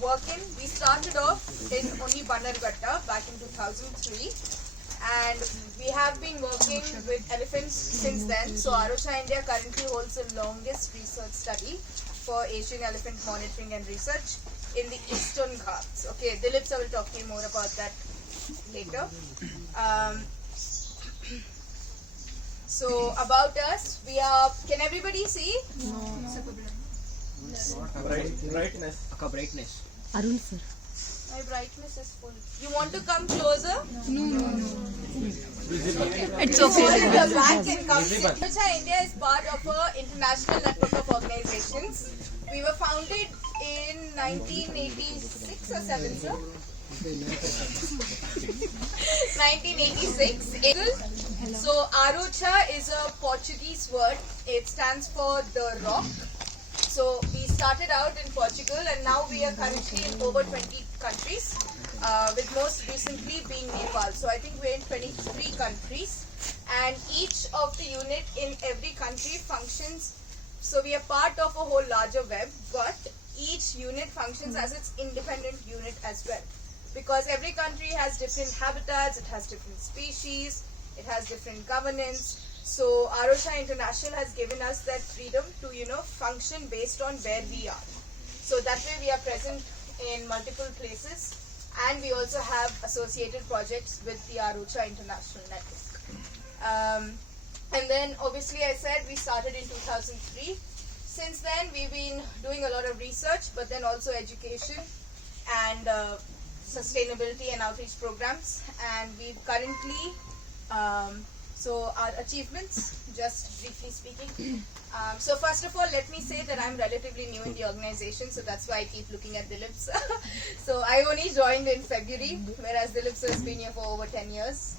working. We started off in only Bhanerghatta back in 2003, and we have been working with elephants since then. So A Rocha India currently holds the longest research study for Asian elephant monitoring and research in the Eastern Ghats. Okay, Dilip sir will talk to you more about that later. So about us, we are. Can everybody see? No. Brightness. Arun sir. My brightness is full. You want to come closer? No. It's okay. The back can come. Rocha India is part of an international network of organizations. We were founded in 1986 or 7, sir? 1986. So A Rocha is a Portuguese word. It stands for the rock. So we started out in Portugal, and now we are currently in over 20 countries, with most recently being Nepal. So I think we're in 23 countries, and each of the unit in every country functions. So we are part of a whole larger web, but each unit functions as its independent unit as well. Because every country has different habitats, it has different species, it has different governance. So A Rocha International has given us that freedom to, function based on where we are. So that way we are present in multiple places, and we also have associated projects with the A Rocha International Network. And then obviously I said we started in 2003. Since then we've been doing a lot of research, but then also education and sustainability and outreach programs. And we've currently, so our achievements, just briefly speaking. So first of all, let me say that I'm relatively new in the organization, so that's why I keep looking at Dilip sir. So I only joined in February, whereas Dilip sir has been here for over 10 years.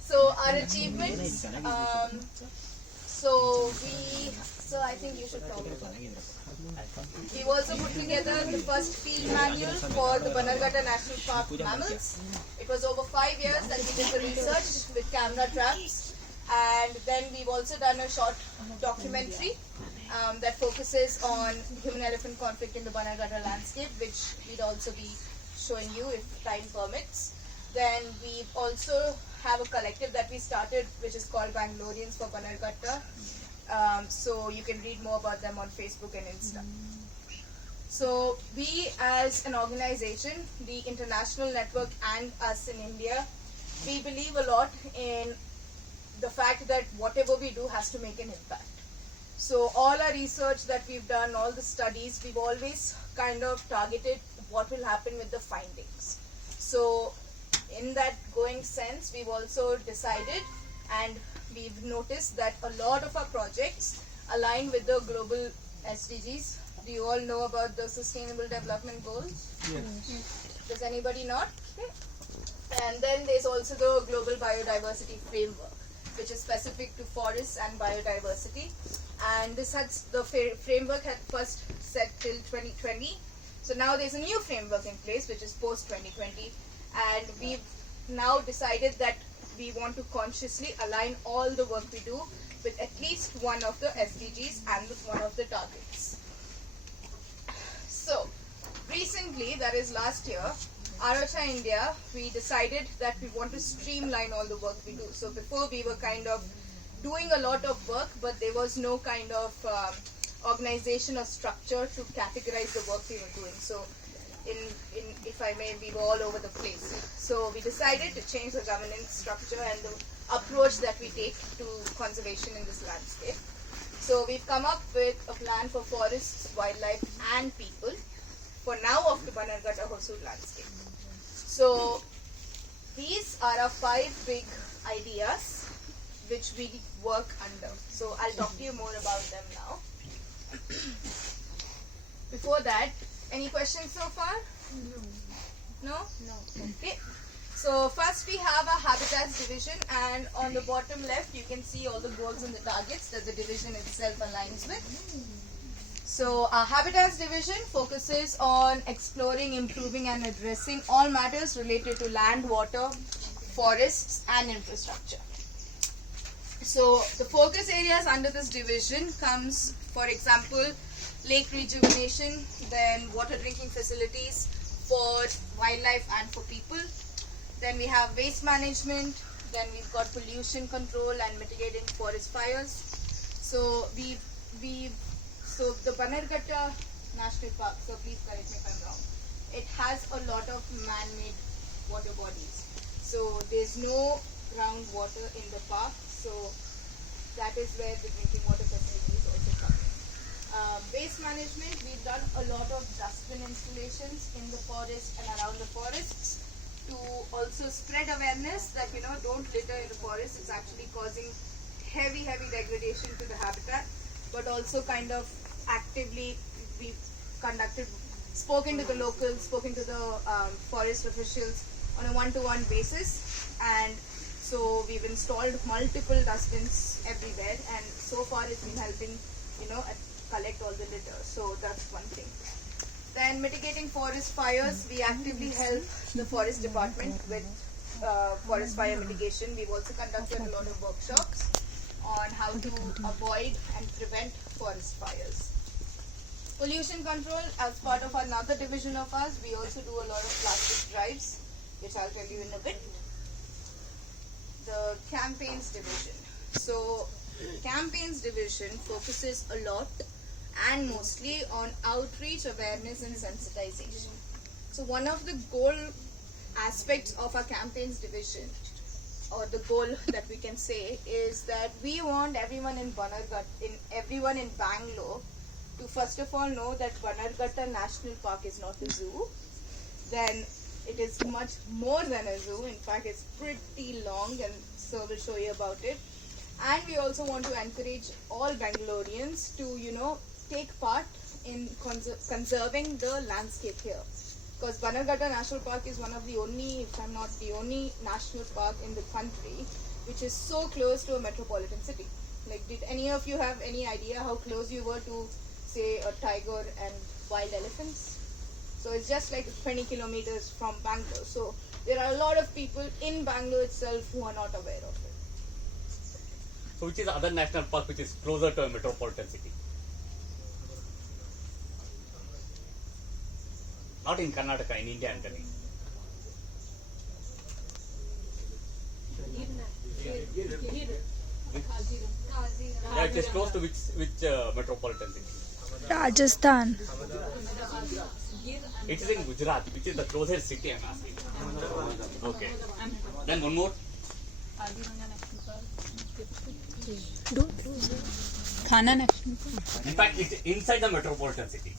So our achievements, so I think you should probably. We've also put together the first field manual for the Bhanerghatta National Park mammals. It was over 5 years that we did the research with camera traps, and then we've also done a short documentary that focuses on human-elephant conflict in the Bhanerghatta landscape, which we'd also be showing you if time permits. Then we also have a collective that we started, which is called Bangaloreans for Bhanerghatta. So you can read more about them on Facebook and Insta. So we as an organization, the international network and us in India, we believe a lot in the fact that whatever we do has to make an impact. So all our research that we've done, all the studies, we've always kind of targeted what will happen with the findings. So in that going sense, we've also decided and we've noticed that a lot of our projects align with the global SDGs. Do you all know about the Sustainable Development Goals? Yes. Does anybody not? Okay. And then there's also the Global Biodiversity Framework, which is specific to forests and biodiversity. And this has the framework had first set till 2020. So now there's a new framework in place, which is post 2020. And we've now decided that we want to consciously align all the work we do with at least one of the SDGs and with one of the targets. So recently, that is last year, A Rocha India, we decided that we want to streamline all the work we do. So before we were kind of doing a lot of work, but there was no kind of organization or structure to categorize the work we were doing. So if I may, we were all over the place. So we decided to change the governance structure and the approach that we take to conservation in this landscape. So we've come up with a plan for forests, wildlife and people for now of the Bhanerghatta Hosur landscape. So these are our 5 big ideas which we work under. So I'll talk to you more about them now. Before that, any questions so far? No? No. Okay. So first we have a habitats division, and on the bottom left you can see all the goals and the targets that the division itself aligns with. So our habitats division focuses on exploring, improving and addressing all matters related to land, water, forests and infrastructure. So the focus areas under this division comes, for example, lake rejuvenation, then water drinking facilities for wildlife and for people. Then we have waste management, then we've got pollution control and mitigating forest fires. So so the Bhanerghatta National Park, so please correct me if I'm wrong, it has a lot of man-made water bodies. So there's no groundwater in the park, so that is where the drinking water facilities also come in. Waste management, we've done a lot of dustbin installations in the forest and around the forests to also spread awareness that, you know, don't litter in the forest. It's actually causing heavy degradation to the habitat, but also kind of actively we've spoken to the locals, spoken to the forest officials on a one-to-one basis, and so we've installed multiple dustbins everywhere, and so far it's been helping, you know, collect all the litter. So that's one thing. Then mitigating forest fires, we actively help the forest department with forest fire mitigation. We've also conducted a lot of workshops on how to avoid and prevent forest fires. Pollution control, as part of another division of us, we also do a lot of plastic drives, which I'll tell you in a bit. The campaigns division. So campaigns division focuses a lot and mostly on outreach, awareness and sensitization. So one of the goal aspects of our campaigns division, or the goal that we can say, is that we want everyone in Bhanerghatta, everyone in Bangalore, to first of all know that Bhanerghatta National Park is not a zoo. Then it is much more than a zoo. In fact, it's pretty long, and so we'll show you about it. And we also want to encourage all Bangaloreans to, you know, take part in conserving the landscape here. Because Bhanerghatta National Park is one of the only, if I'm not the only, national park in the country which is so close to a metropolitan city. Like, did any of you have any idea how close you were to, say, a tiger and wild elephants? So it's just like 20 kilometers from Bangalore. So there are a lot of people in Bangalore itself who are not aware of it. So which is the other national park which is closer to a metropolitan city? Not in Karnataka, in India, I'm telling. Yeah, it is close to which metropolitan city? Rajasthan. It is in Gujarat, which is the closest city I'm asking. Okay. Then one more. Thana National Park. In fact, it's inside the metropolitan city.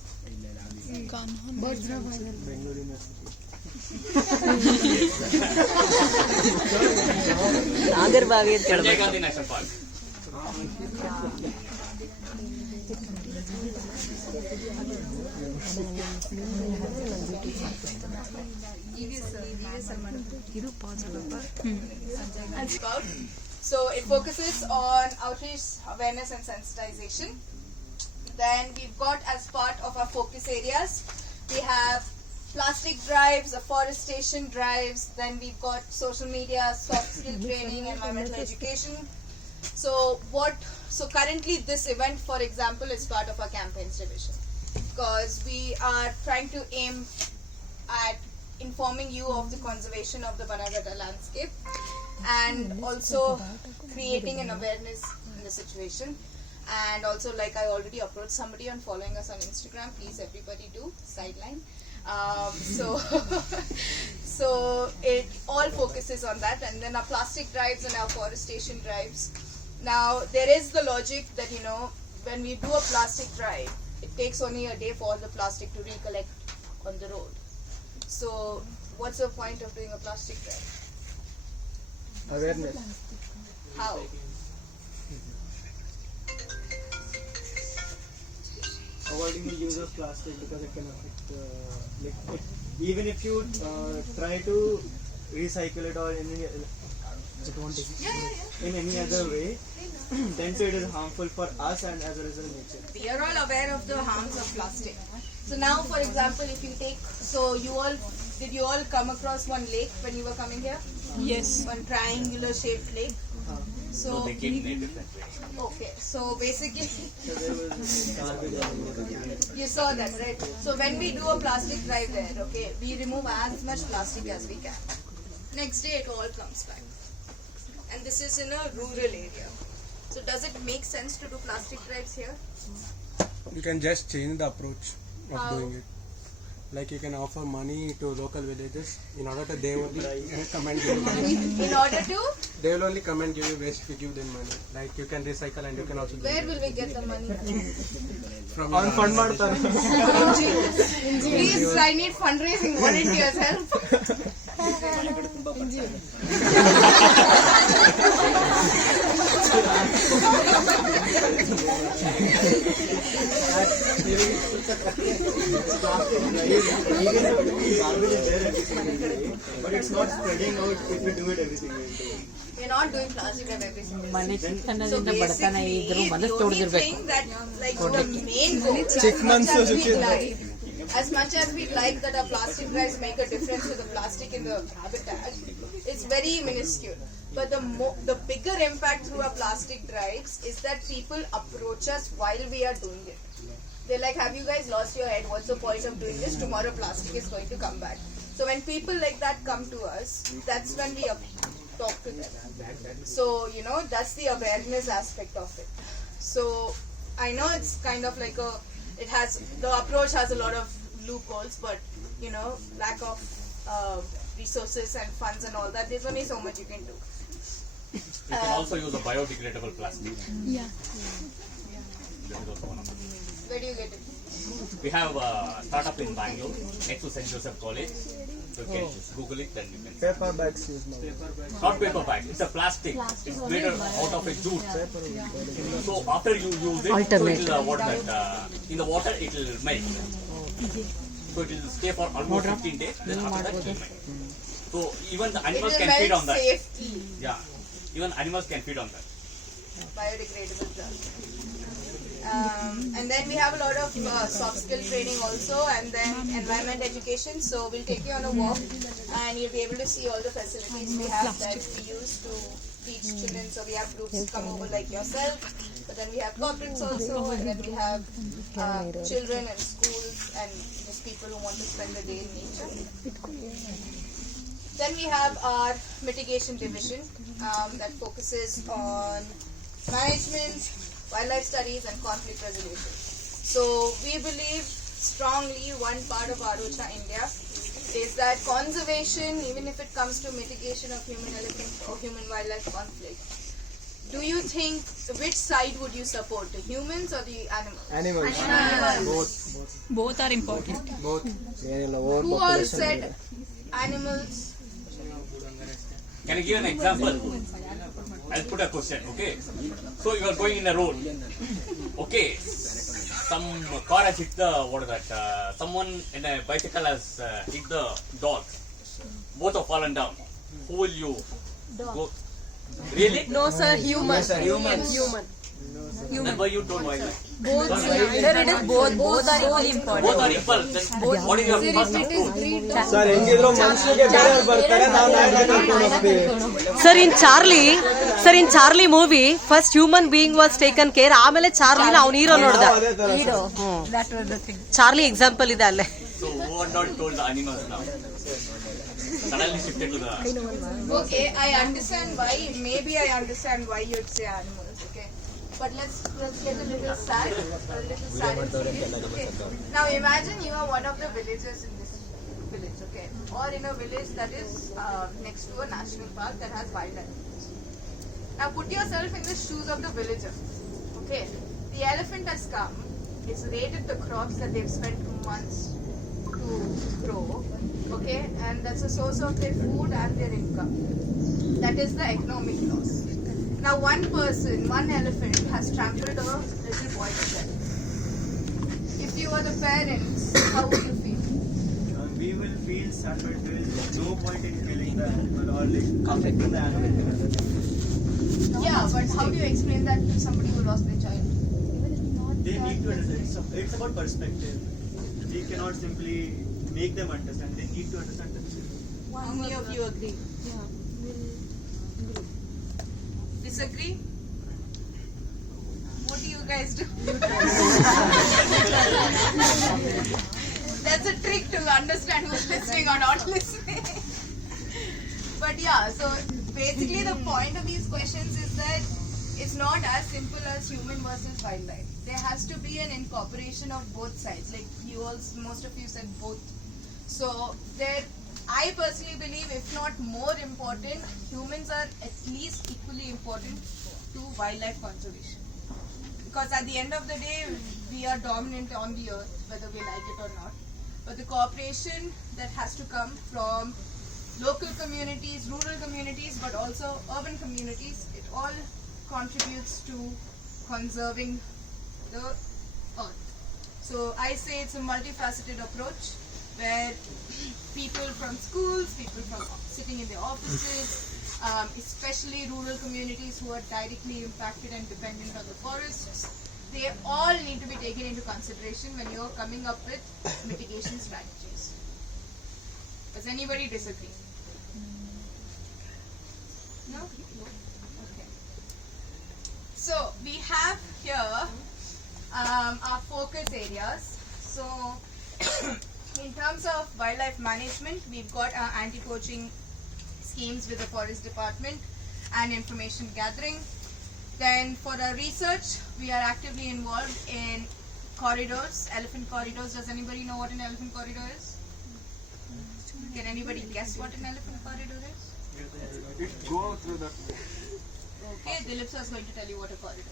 Sanjay Gandhi National Park. So it focuses on outreach, awareness and sensitization. Then we've got, as part of our focus areas, we have plastic drives, afforestation drives, then we've got social media, soft skill training, environmental education. So currently this event, for example, is part of our campaigns division, because we are trying to aim at informing you of the conservation of the Bhanerghatta landscape and also creating an awareness in the situation. And also, like I already approached somebody on following us on Instagram, please everybody do, sideline. So it all focuses on that. And then our plastic drives and our forestation drives. Now there is the logic that, you know, when we do a plastic drive, it takes only a day for all the plastic to recollect on the road. So what's the point of doing a plastic drive? Awareness. How? Avoiding the use of plastic because it can affect even if you try to recycle it or in any other way, then so it is harmful for us and as a result nature. We are all aware of the harms of plastic. So now, for example, if you take, did you all come across one lake when you were coming here? Yes. One triangular shaped lake. So They came in a different way. okay, so basically, So there was garbage. saw that, right? So when we do a plastic drive there, okay, we remove as much plastic as we can. Next day it all comes back. And this is in a rural area. So does it make sense to do plastic drives here? You can just change the approach of How? doing it. Like you can offer money to local villages in order to they only come and give you money. In order to, They will only come and give you waste if you give them money. Like you can recycle and you can also do where it will we get the money from? from your fund ಮಾಡ್ತಾರೆ. Please, I need fundraising volunteers help. But it's not spreading out if you do it every single day. We're not doing plastic wrap every single day. ಮನೆ So ಚಿಕ್ಕತನದಿಂದ ಬಡತನ ಇದ್ರು basically, ಮನಸ್ಸು the only ತೊಡೆದಿರ್ಬೇಕು thing that, like, the main goal, as much as we'd like that our plastic drives make a difference to the plastic in the habitat, it's very minuscule. But the bigger impact through our plastic drives is that people approach us while we are doing it. They're like, have you guys lost your head? What's the point of doing this? Tomorrow plastic is going to come back. So when people like that come to us, that's when we talk to them. So, you know, that's the awareness aspect of it. So I know it's kind of like the approach has a lot of loopholes, but, you know, lack of resources and funds and all that, there's only so much you can do. You can also use a biodegradable plastic. Yeah. This is also one of them. Where do you get it? We have a startup in Bangalore, next to St. Joseph College. So you can just Google it, then you can see. paper bags use now. Not paper bag, it's a plastic. It's made out of a jute. So after you use it, so it will, in the water it will melt. So it will stay for almost 15 days, then after that it will melt. So even the animals It will can feed on melt that. safely. Yeah, even animals can feed on that. Biodegradable plastic. And then we have a lot of soft skill training also, and then environment education. So we'll take you on a walk and you'll be able to see all the facilities we have that we use to teach children. So we have groups come over like yourself, but then we have corporates also, and then we have children and schools and just people who want to spend the day in nature. Then we have our Mitigation Division that focuses on management, wildlife studies and conflict resolution. So we believe strongly one part of A Rocha India is that conservation, even if it comes to mitigation of human-elephant or human-wildlife conflict, do you think which side would you support, the humans or the animals? Animals. Both are important. Both. Who all said animals? Can I give an example? I'll put a question, okay? So you are going in a road, okay? Some car has hit the, someone in a bicycle has hit the dog. Both have fallen down. Who will you go? Really? No sir, human. Human. Then why you told wildlife? Both are equally important. Both are equal. Then what is your first approach? Sir, ಹೆಂಗಿದ್ರು ಮನುಷ್ಯರಿಗೆ ಬೇರೆ ಬರ್ತಾರೆ ನಾವು ನಾಯಿ ಕರ್ಕೊಂಡು ಹೋಗ್ತೀವಿ. Sir, in Charlie movie, first human being was taken care. ಆಮೇಲೆ ಚಾರ್ಲಿನ ಅವನ ಹೀರೋ ನೋಡ್ದ. That was the thing. Charlie example ಇದೆ ಅಲ್ಲೇ. So who are not told the animals now? Suddenly shifted to the... Okay, I understand why. Maybe I understand why you'd say animals. Okay, but let's get a little sad. Okay. Now imagine you are one of the villagers in this village, okay, or in a village that is next to a national park that has wild animals. Now put yourself in the shoes of the villager. Okay, the elephant has come. It's raided the crops that they've spent months to grow. Okay, and that's a source of their food and their income. That is the economic loss. Now one person, one elephant has trampled a little boy to death. If you are the parents, how would you feel? We will feel sad, but there is no point in killing the animal or like conflicting the animal. Yeah, but how do you explain that to somebody who lost their child? They need to understand. It's about perspective. We cannot simply make them understand. They need to understand the situation. How many of you agree? Disagree? What do you guys do? That's a trick to understand who's listening or not listening. But yeah, so basically the point of these questions is that it's not as simple as human versus wildlife. There has to be an incorporation of both sides. Like most of you said both. So I personally believe, if not more important, humans are at least equally important to wildlife conservation. Because at the end of the day, we are dominant on the earth, whether we like it or not. But the cooperation that has to come from local communities, rural communities, but also urban communities, it all contributes to conserving the earth. So I say it's a multifaceted approach where people from schools, people from sitting in their offices, especially rural communities who are directly impacted and dependent on the forests, they all need to be taken into consideration when you're coming up with mitigation strategies. Does anybody disagree? No? Okay. So we have here our focus areas. So in terms of wildlife management, we've got our anti-poaching schemes with the Forest Department and information gathering. Then for our research, we are actively involved in corridors, elephant corridors. Does anybody know what an elephant corridor is? Can anybody guess what an elephant corridor is? Go through that. Okay, Dilip sir is going to tell you what a corridor is.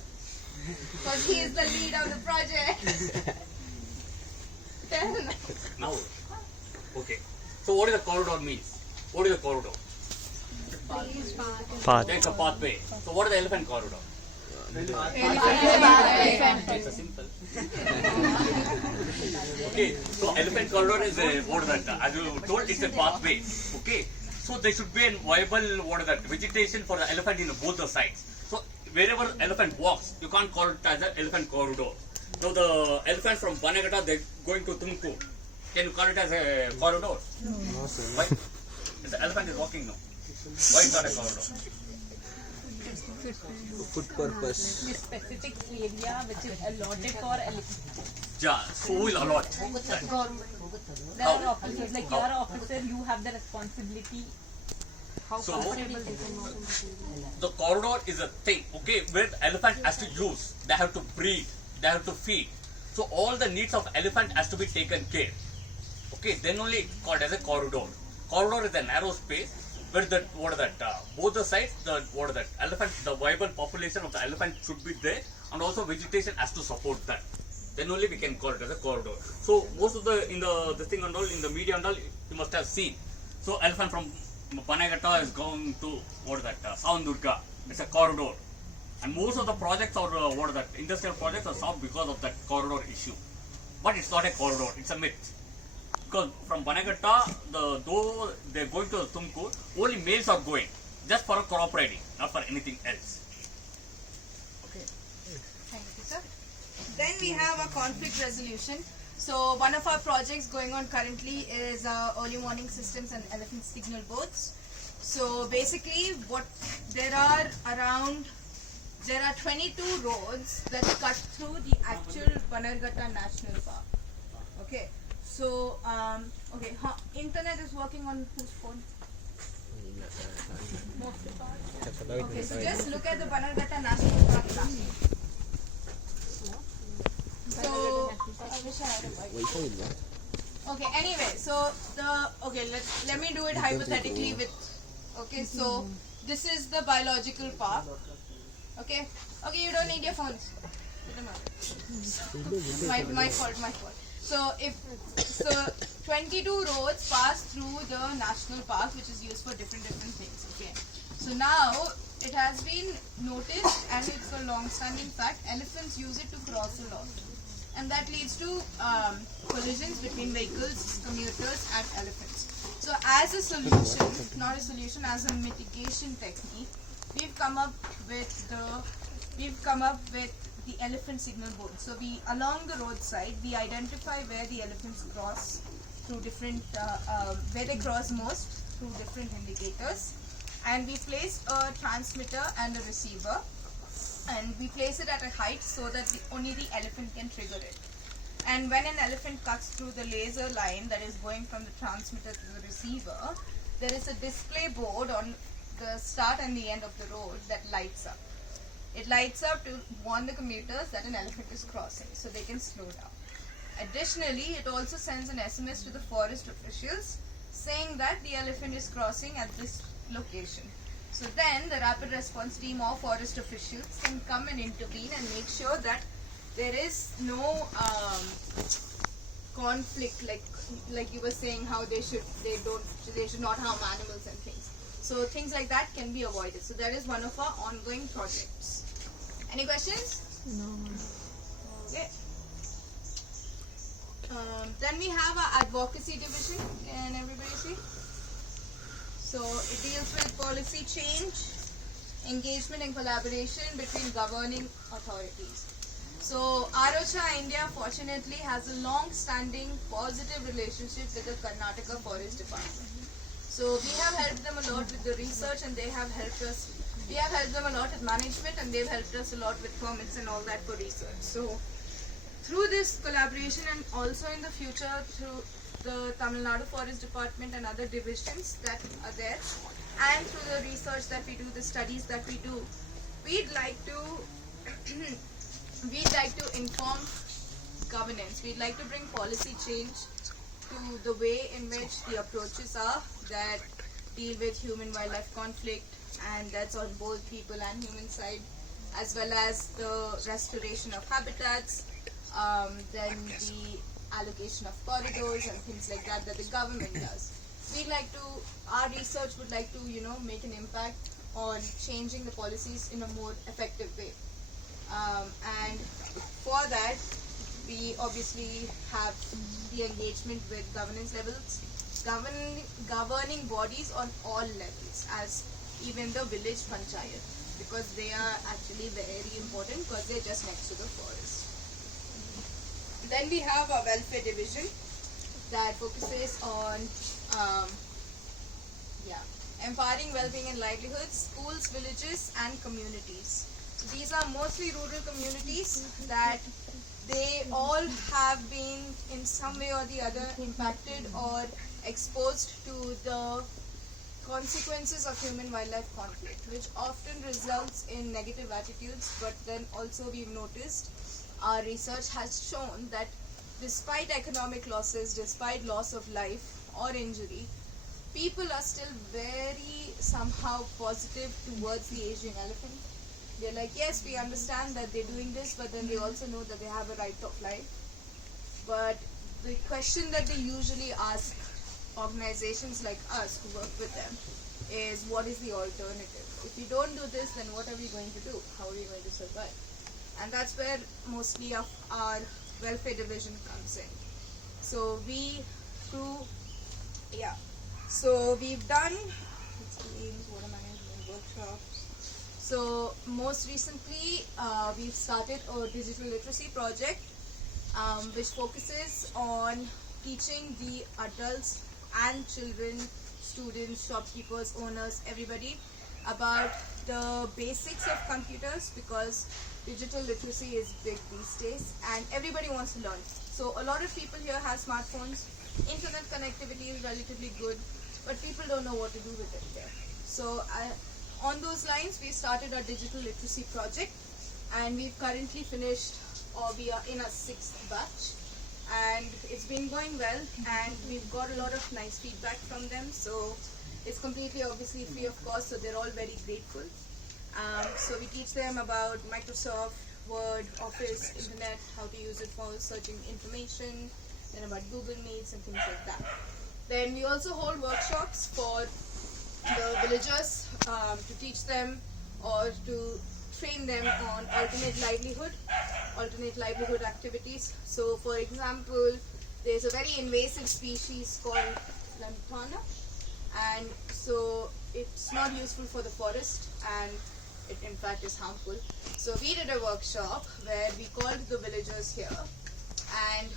Because he is the lead of the project. Tell him. Now, okay. So what is a corridor means? What is a corridor? Path. It's a pathway. So what is the elephant corridor? It's a simple. Okay, so elephant corridor is what is that? As you told, it's a pathway. Okay, so there should be a viable vegetation for the elephant in both the sides. So wherever elephant walks, you can't call it as an elephant corridor. So the elephant from Bhanerghatta, they're going to Tumkur. Can you call it as a corridor? No, sir. Why? The elephant is walking now. Why is not a corridor? Food purpose. Specific area which is allotted for elephants. Yeah, so who will allot? There are officers, like you are an officer, you have the responsibility. How So, comfortable is it? the corridor is a thing, okay, where the elephant has to use, they have to breathe, they have to feed. So all the needs of elephant has to be taken care. Okay, then only it's called as a corridor. Corridor is a narrow space where both the sides, elephant, the viable population of the elephant should be there, and also vegetation has to support that. Then only we can call it as a corridor. So most of in the media and all, you must have seen. So elephant from Bhanerghatta is going to Savandurga. It's a corridor, and most of the projects or industrial projects are stopped because of that corridor issue. But it's not a corridor; it's a myth. Because from Bhanerghatta, though they're going to Tumkur, only males are going just for a crop riding, not for anything else. Okay. Thank you, sir. Then we have a conflict resolution. So one of our projects going on currently is early warning systems and elephant signal boards. So basically, there are 22 roads that cut through the actual Bhanerghatta National Park. Okay. So internet is working on whose phone? Okay, so just look at the Bhanerghatta National Park map. So, okay, anyway, so let me do it hypothetically so this is the biological park. Okay, you don't need your phones. My fault. So 22 roads pass through the national park, which is used for different things. Okay. So now it has been noticed, and it's a long-standing fact, elephants use it to cross a lot, and that leads to collisions between vehicles, commuters, and elephants. So as a solution, not a solution, as a mitigation technique, we've come up with the elephant signal board. So along the roadside, we identify where the elephants cross through different, where they cross most through different indicators, and we place a transmitter and a receiver, and we place it at a height so that only the elephant can trigger it. And when an elephant cuts through the laser line that is going from the transmitter to the receiver, there is a display board on the start and the end of the road that lights up. It lights up to warn the commuters that an elephant is crossing so they can slow down. Additionally, it also sends an SMS to the forest officials saying that the elephant is crossing at this location. So then the rapid response team or forest officials can come and intervene and make sure that there is no conflict, like you were saying, how they should not harm animals and things. So things like that can be avoided. So that is one of our ongoing projects. Any questions? No. Okay. Then we have our advocacy division. Can everybody see? So it deals with policy change, engagement and collaboration between governing authorities. So A Rocha India fortunately has a long-standing positive relationship with the Karnataka Forest Department. So we have helped them a lot with the research and they have helped us. We have helped them a lot with management and they've helped us a lot with permits and all that for research. So through this collaboration and also in the future through the Tamil Nadu Forest Department and other divisions that are there, and through the research that we do, the studies that we do, we'd like to inform governance. We'd like to bring policy change to the way in which the approaches are that deal with human-wildlife conflict, and that's on both people and human side, as well as the restoration of habitats, then the allocation of corridors and things like that the government does. Our research would like to, make an impact on changing the policies in a more effective way. And for that, we obviously have the engagement with governance levels, governing bodies on all levels, as even the village panchayat, because they are actually very important because they're just next to the forest. Then we have a welfare division that focuses on empowering well-being and livelihoods, schools, villages and communities. So these are mostly rural communities that they all have been in some way or the other impacted or exposed to the consequences of human-wildlife conflict, which often results in negative attitudes. But then also we've noticed, our research has shown that despite economic losses, despite loss of life or injury, people are still very somehow positive towards the Asian elephant. They're like, yes, we understand that they're doing this, but then they also know that they have a right of life. But the question that they usually ask organizations like us who work with them is, what is the alternative? If we don't do this, then what are we going to do? How are we going to survive? And that's where mostly of our welfare division comes in. So we've done water management workshops. So most recently, we've started a digital literacy project, which focuses on teaching the adults and children, students, shopkeepers, owners, everybody about the basics of computers, because digital literacy is big these days and everybody wants to learn. So a lot of people here have smartphones, internet connectivity is relatively good, but people don't know what to do with it here. So on those lines, we started our digital literacy project and we've currently finished, or we are in our 6th batch, and it's been going well and we've got a lot of nice feedback from them. So it's completely obviously free of cost, so they're all very grateful. So we teach them about Microsoft, Word, Office, Internet, how to use it for searching information, then about Google Meets and things like that. Then we also hold workshops for the villagers to teach them or to train them on alternate livelihood activities. So for example, there's a very invasive species called lantana, and so it's not useful for the forest and it in fact is harmful. So we did a workshop where we called the villagers here, and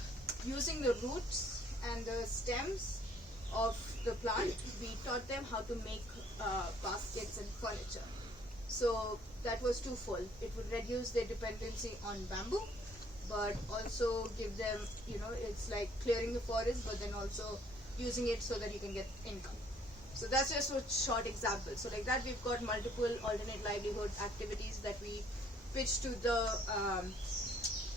using the roots and the stems of the plant, we taught them how to make baskets and furniture. So that was twofold. It would reduce their dependency on bamboo, but also give them, it's like clearing the forest, but then also using it so that you can get income. So that's just a short example. So like that, we've got multiple alternate livelihood activities that we pitch to the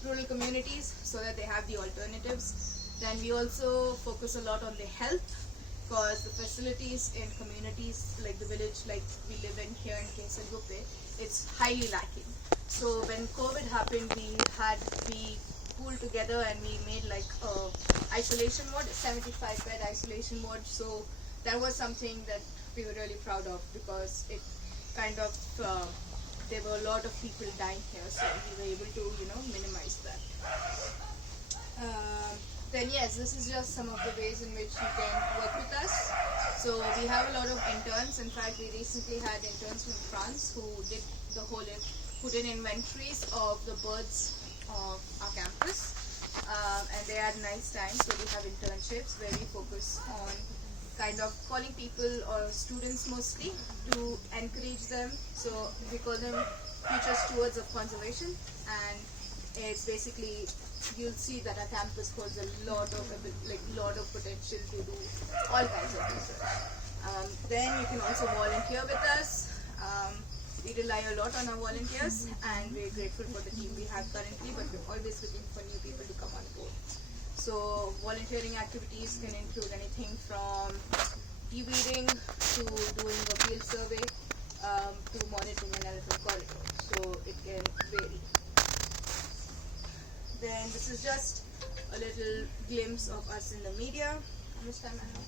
rural communities so that they have the alternatives. Then we also focus a lot on the health, because the facilities in communities like the village like we live in here in KLESNC, it's highly lacking. So when COVID happened, we pooled together and we made like a isolation ward, a 75-bed isolation ward. So that was something that we were really proud of, because it kind of there were a lot of people dying here, so we were able to minimize that. Then yes, this is just some of the ways in which you can work with us. So we have a lot of interns. In fact, we recently had interns from France who did put in inventories of the birds of our campus, and they had nice time. So we have internships where we focus on kind of calling people or students mostly to encourage them. So we call them future stewards of conservation, and it's basically, you'll see that our campus holds a lot of potential to do all kinds of research. Then you can also volunteer with us. We rely a lot on our volunteers, and we're grateful for the team we have currently, but we're always looking for new people to come on board. So volunteering activities can include anything from de-weeding to doing a field survey to monitoring an elephant corridor. So it can vary. Then this is just a little glimpse of us in the media. How much time I have?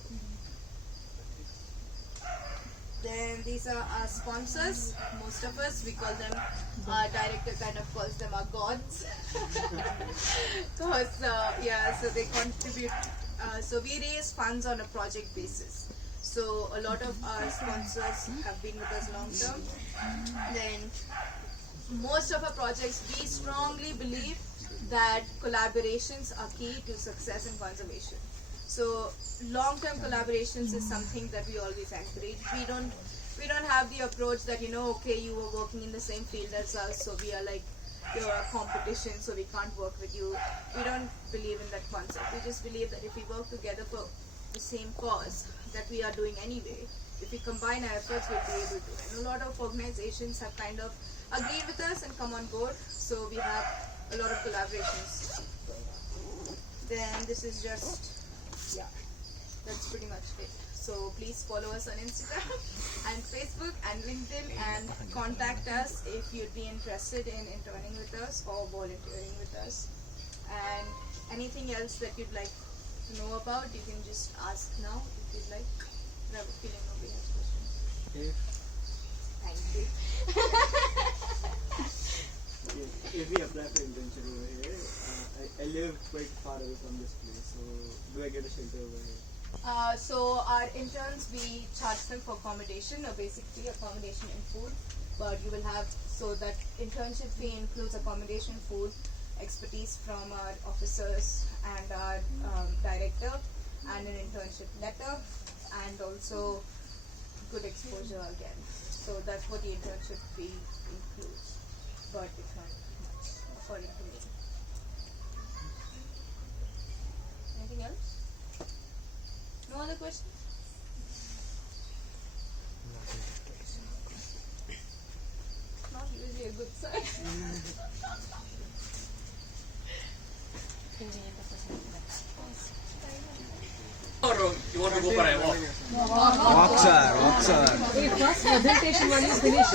Then these are our sponsors. Most of us, we call them, our director kind of calls them our gods. Because, so they contribute. So we raise funds on a project basis. So a lot of our sponsors have been with us long term. Then most of our projects, we strongly believe that collaborations are key to success in conservation. So long-term collaborations is something that we always encourage. We don't have the approach that okay, you were working in the same field as us, so we are like you're a competition, so we can't work with you. We don't believe in that concept. We just believe that if we work together for the same cause that we are doing anyway, if we combine our efforts, we'll be able to. And a lot of organizations have kind of agreed with us and come on board. So we have a lot of collaborations. Then this is just, that's pretty much it. So please follow us on Instagram and Facebook and LinkedIn, and contact us if you'd be interested in interning with us or volunteering with us. And anything else that you'd like to know about, you can just ask now if you'd like. I have a feeling nobody has questions. Thank you. If we apply for internship over here, I live quite far away from this place, so do I get a shelter over here? So our interns, we charge them for accommodation, or basically accommodation and food. But you will have, so that internship fee includes accommodation, food, expertise from our officers and our director, and an internship letter, and also good exposure again. So that's what the internship fee includes, but it's not much according to me. Anything else? No other questions? Not usually a good sign. Or you want to go for a walk? Walk, sir. First presentation one is finished.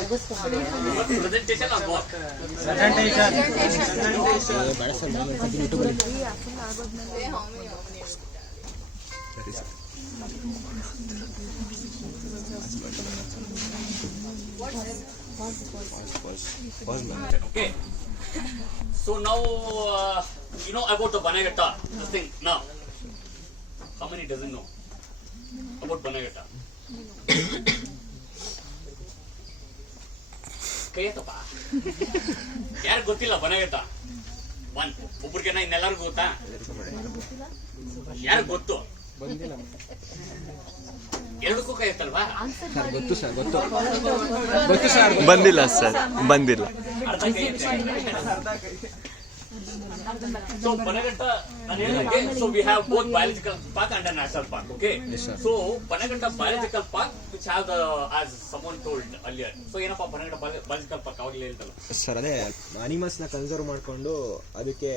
Presentation or walk? Okay. So now you know about the Bhanerghatta, the thing now. How many doesn't know about Bhanerghatta? ಕೈಯತ್ತಪ್ಪ ಯಾರು ಗೊತ್ತಿಲ್ಲ Bhanerghatta? One ಒಬ್ಬರಿಗೆ ಇನ್ನೆಲ್ಲರಿಗೂ ಗೊತ್ತಾ? ಯಾರು ಗೊತ್ತು? ಎರಡಕ್ಕೂ ಕೈ ಎತ್ತಲ್ವಾ? ಗೊತ್ತು sir. ಬಂದಿಲ್ಲ ಸರ್, ಬಂದಿಲ್ಲ. ಅರ್ಧ ಕೈ ಎತ್ತಿ. So Bhanerghatta, so we have both biological park and a national park. Okay. Yes, sir. So Bhanerghatta biological park, which has the, as someone told earlier. So ಏನಪ್ಪ Bhanerghatta biological park ಅವಾಗಲೇ ಹೇಳ್ತಲ್ಲ. Sir ಅದೇ ಅನಿಮಲ್ಸ್ನ conserve ಮಾಡಿಕೊಂಡು ಅದಕ್ಕೆ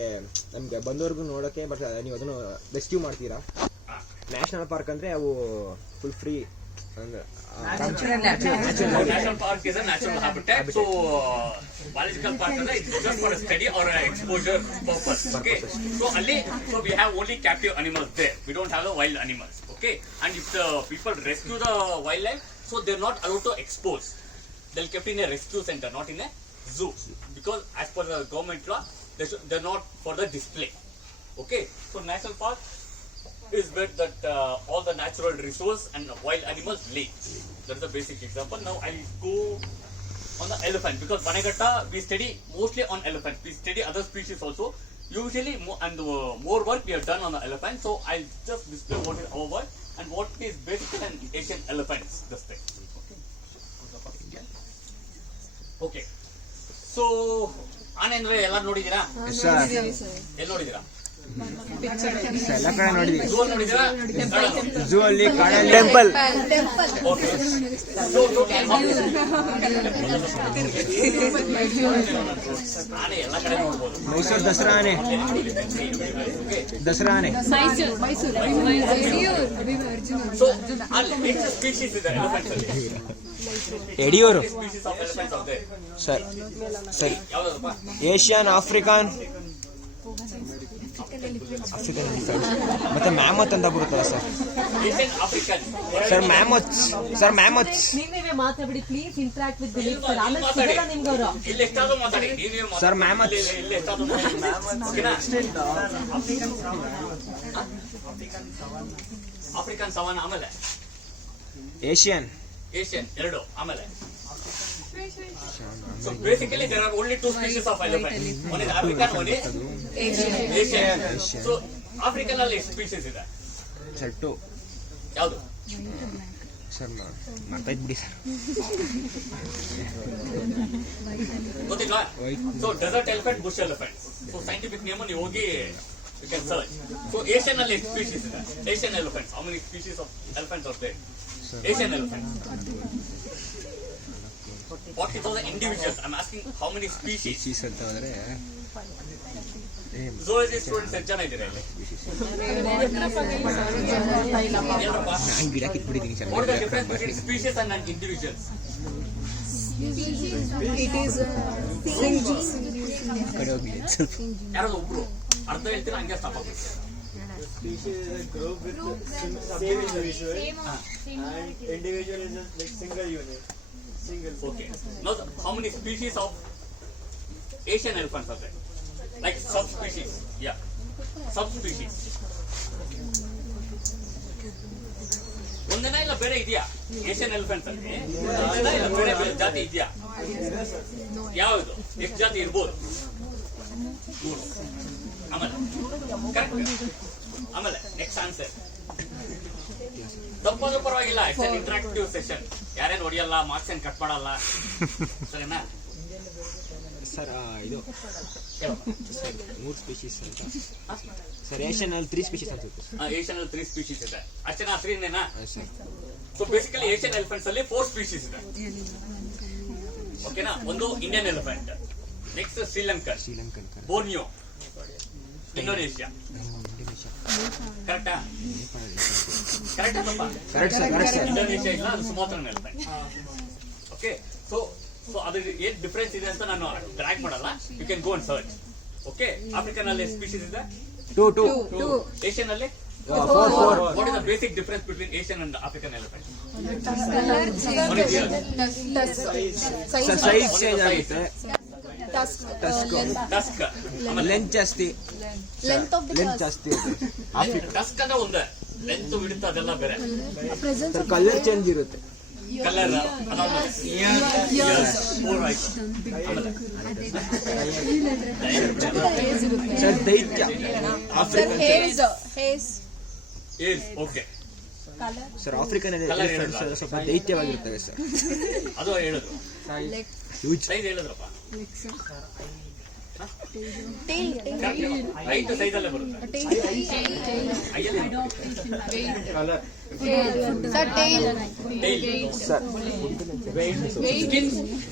ನಮಗೆ ಬಂದವ್ರಿಗೂ ನೋಡೋಕ್ಕೆ but ನೀವು ಅದನ್ನು rescue ಮಾಡ್ತೀರಾ. ನ್ಯಾಷನಲ್ ಪಾರ್ಕ್ ಅಂದರೆ ಅವು ಫುಲ್ ಫ್ರೀ ಅಂದ್ರೆ National park is a natural habitat. So biological park is just for a study or a exposure purpose. Okay. So ali, so we have only captive animals there. We don't have the wild animals. Okay. And if the people rescue the wildlife, so they're not allowed to expose. They're kept in a rescue center, not in a zoo, because as per the government law, they're not for the display. Okay. So national park is where that all the natural resource and wild animals live. That's the basic example. Now I'll go on the elephant, because Bhanerghatta we study mostly on elephants. We study other species also. Usually more work we have done on the elephant. So I'll just display what is our work and what is basically an Asian elephants. This thing. Okay. So ಆನೆ ಅಂದ್ರೆ ಎಲ್ಲರೂ ನೋಡಿದ್ದೀರಾ? ಎಲ್ಲಿ ನೋಡಿದ್ದೀರಾ? ಎಲ್ಲ ಕಡೆ ನೋಡಿದ್ವಿ. Zoo ನೋಡಿದ್ದೀರಾ? ಝೂ ಅಲ್ಲಿ ಕಾಡಲ್ಲಿ ಟೆಂಪಲ್. ಆನೆ ಎಲ್ಲ ಕಡೆ ನೋಡ್ಬೋದು. ಮೈಸೂರು ದಸರಾ ಆನೆ. ದಸರಾ ಆನೆ. So ಅಲ್ಲಿ ಎಷ್ಟು ಸ್ಪೀಶೀಸ್ ಇದೆ ಎಲಿಫೆಂಟ್ಸ್ ಅಲ್ಲಿ? ಯಡಿಯೂರು species of elephants of there. Sir ಸರಿ ಯಾವ್ದಪ್ಪ? ಏಷ್ಯನ್ ಆಫ್ರಿಕನ್ ಮತ್ತೆ ಮ್ಯಾಮತ್ ಅಂತ ಬರುತ್ತಲ್ಲ sir. Asian African. Sir mammoth ನೀವೇ ಮಾತಾಡಿ please interact with the list ಆಮೇಲೆ ಸಿಗಲ್ಲ ನಿಮ್ಗೆ ಅವರು. ಇಲ್ಲಿ ಎಷ್ಟಾದ್ರೂ ಮಾತಾಡಿ, ನೀವೇ ಮಾತಾಡಿ. ಸರ್ ಮ್ಯಾಮತ್ ಇಲ್ಲಿ ಎಷ್ಟಾದ್ರೂ ಓಕೆನಾ? ಆಫ್ರಿಕನ್ ಸವಾನ, ಆಮೇಲೆ ಏಷ್ಯನ್ ಎರಡು, ಆಮೇಲೆ so basically there are only two species of elephant. One is African, one is Asian. So African ಅಲ್ಲಿ ಎಷ್ಟು ಸ್ಪೀಶೀಸ್ ಇದೆ? ಸರ್ ಟು ಯಾವುದು? ಸರ್ ಮರ್ತೈತ್ ಬಿಡಿ ಸರ್. ಗೊತ್ತಿಲ್ಲ? So desert elephant, bush elephant. So scientific name ನೀವು ಹೋಗಿ you can search. So Asian ಅಲ್ಲಿ ಎಷ್ಟು ಸ್ಪೀಶೀಸ್ ಇದೆ? Asian elephants. How many species of elephants are there? Asian elephants. 40,000 individuals. I'm asking how many species. ಅಂತ ಹೋದ್ರೆ Zoology students ಎಷ್ಟು ಜನ ಇದ್ದೀರಾ ಇಲ್ಲಿ? ನಾನು ಗಿಡ ಕಿತ್ಬಿಟ್ಟಿದ್ದೀನಿ sir. What is the difference between species and individuals? ಕಡೆ ಹೋಗಿ ಯಾರೋ ಒಬ್ರು ಅರ್ಧ ಹೇಳ್ತೀರಾ, ಹಂಗೆ ಸ್ಟಾಪ್ ಆಗ್ಬೇಕು. Species is a group with same individual, and individual is just like single unit. Okay. Now, how many species of Asian elephants are there? Like subspecies. Yeah. Subspecies. ಒಂದೇನಾ ಇಲ್ಲ ಬೇರೆ ಇದೆಯಾ ಏಷ್ಯನ್ ಎಲಿಫೆಂಟ್ಸ್ ಅಲ್ಲಿ? ಒಂದೇನಾ ಇಲ್ಲ ಬೇರೆ ಬೇರೆ ಜಾತಿ ಇದೆಯಾ? ಯಾವುದು? ಎಷ್ಟು ಜಾತಿ ಇರ್ಬೋದು? ಆಮೇಲೆ ಕರೆಕ್ಟ್. ಆಮೇಲೆ ನೆಕ್ಸ್ಟ್ ಆನ್ಸರ್. ತಪ್ಪೋದು ಪರವಾಗಿಲ್ಲ, ಇಟ್ಸ್ ಅನ್ ಇಂಟರಾಕ್ಟಿವ್ ಸೆಷನ್. ಯಾರೇನು ಹೊಡಿಯಲ್ಲ, ಮಾರ್ಕ್ಸ್ ಏನ್ ಕಟ್ ಮಾಡಲ್ಲ, ಸರಿನಾ? ಸರ್ ಇದು 3 ಸ್ಪೀಶೀಸ್ ಅಂತ ಸರ್. ಏಷ್ಯನ್ ಅಲ್ಲಿ 3 ಸ್ಪೀಶೀಸ್ ಅಂತ. ಏಷ್ಯನ್ ಅಲ್ಲಿ 3 ಸ್ಪೀಶೀಸ್ ಇದೆ. ಅಷ್ಟೇನಾ? 3ನೇನಾ? Sir. So basically Asian elephants ಅಲ್ಲಿ 4 ಸ್ಪೀಶೀಸ್ ಇದೆ. ಓಕೆನಾ? ಒಂದು Indian elephant, next Sri Lankan, Borneo, Indonesia. ಕರೆಕ್ಟಾ? ಕರೆಕ್ಟ್ ತಪ್ಪ? ಇಂಡೋನೇಷಿಯಾ ಇಲ್ಲ, ಅದು ಸುಮಾತ್ರನ್ ಎಲಿಫೆಂಟ್. ಓಕೆ. ಸೊ ಅದು ಏನ್ ಡಿಫರೆನ್ಸ್ ಇದೆ ಅಂತ ನಾನು ಡ್ರ್ಯಾಗ್ ಮಾಡಲ್ಲ. You can go and search. Okay. African ಅಲ್ಲಿ ಸ್ಪೀಶೀಸ್ ಇದೆ 2. ಏಷ್ಯನ್ ಅಲ್ಲಿ 4. What is the basic difference between Asian and African elephant? Sir size change ಆಗುತ್ತೆ. Tusk. ಲೆಂತ್ ಜಾಸ್ತಿ. ಲೆಂತ್ ಜಾಸ್ತಿ Tusk ಅಂದ್ರೆ ಒಂದೇ, ಲೆಂತ್ ವಿಡ್ತ್ ಅದೆಲ್ಲ ಬೇರೆ. ಸರ್ ಕಲರ್ ಚೇಂಜ್ ಇರುತ್ತೆ. ಕಲರ್ ಸರ್ ದೈತ್ಯ ಆಫ್ರಿಕನ್. ಓಕೆ. ಸರ್ ಆಫ್ರಿಕನ್ ಸ್ವಲ್ಪ ದೈತ್ಯವಾಗಿರ್ತವೆ ಸರ್. ಅದು ಹೇಳಿದ್ರು. ಸೈಜ್ ಹೇಳಿದ್ರಪ್ಪ. ರೈಟ್ ಸೈಜ್ ಅಲ್ಲೇ ಬರುತ್ತೆ.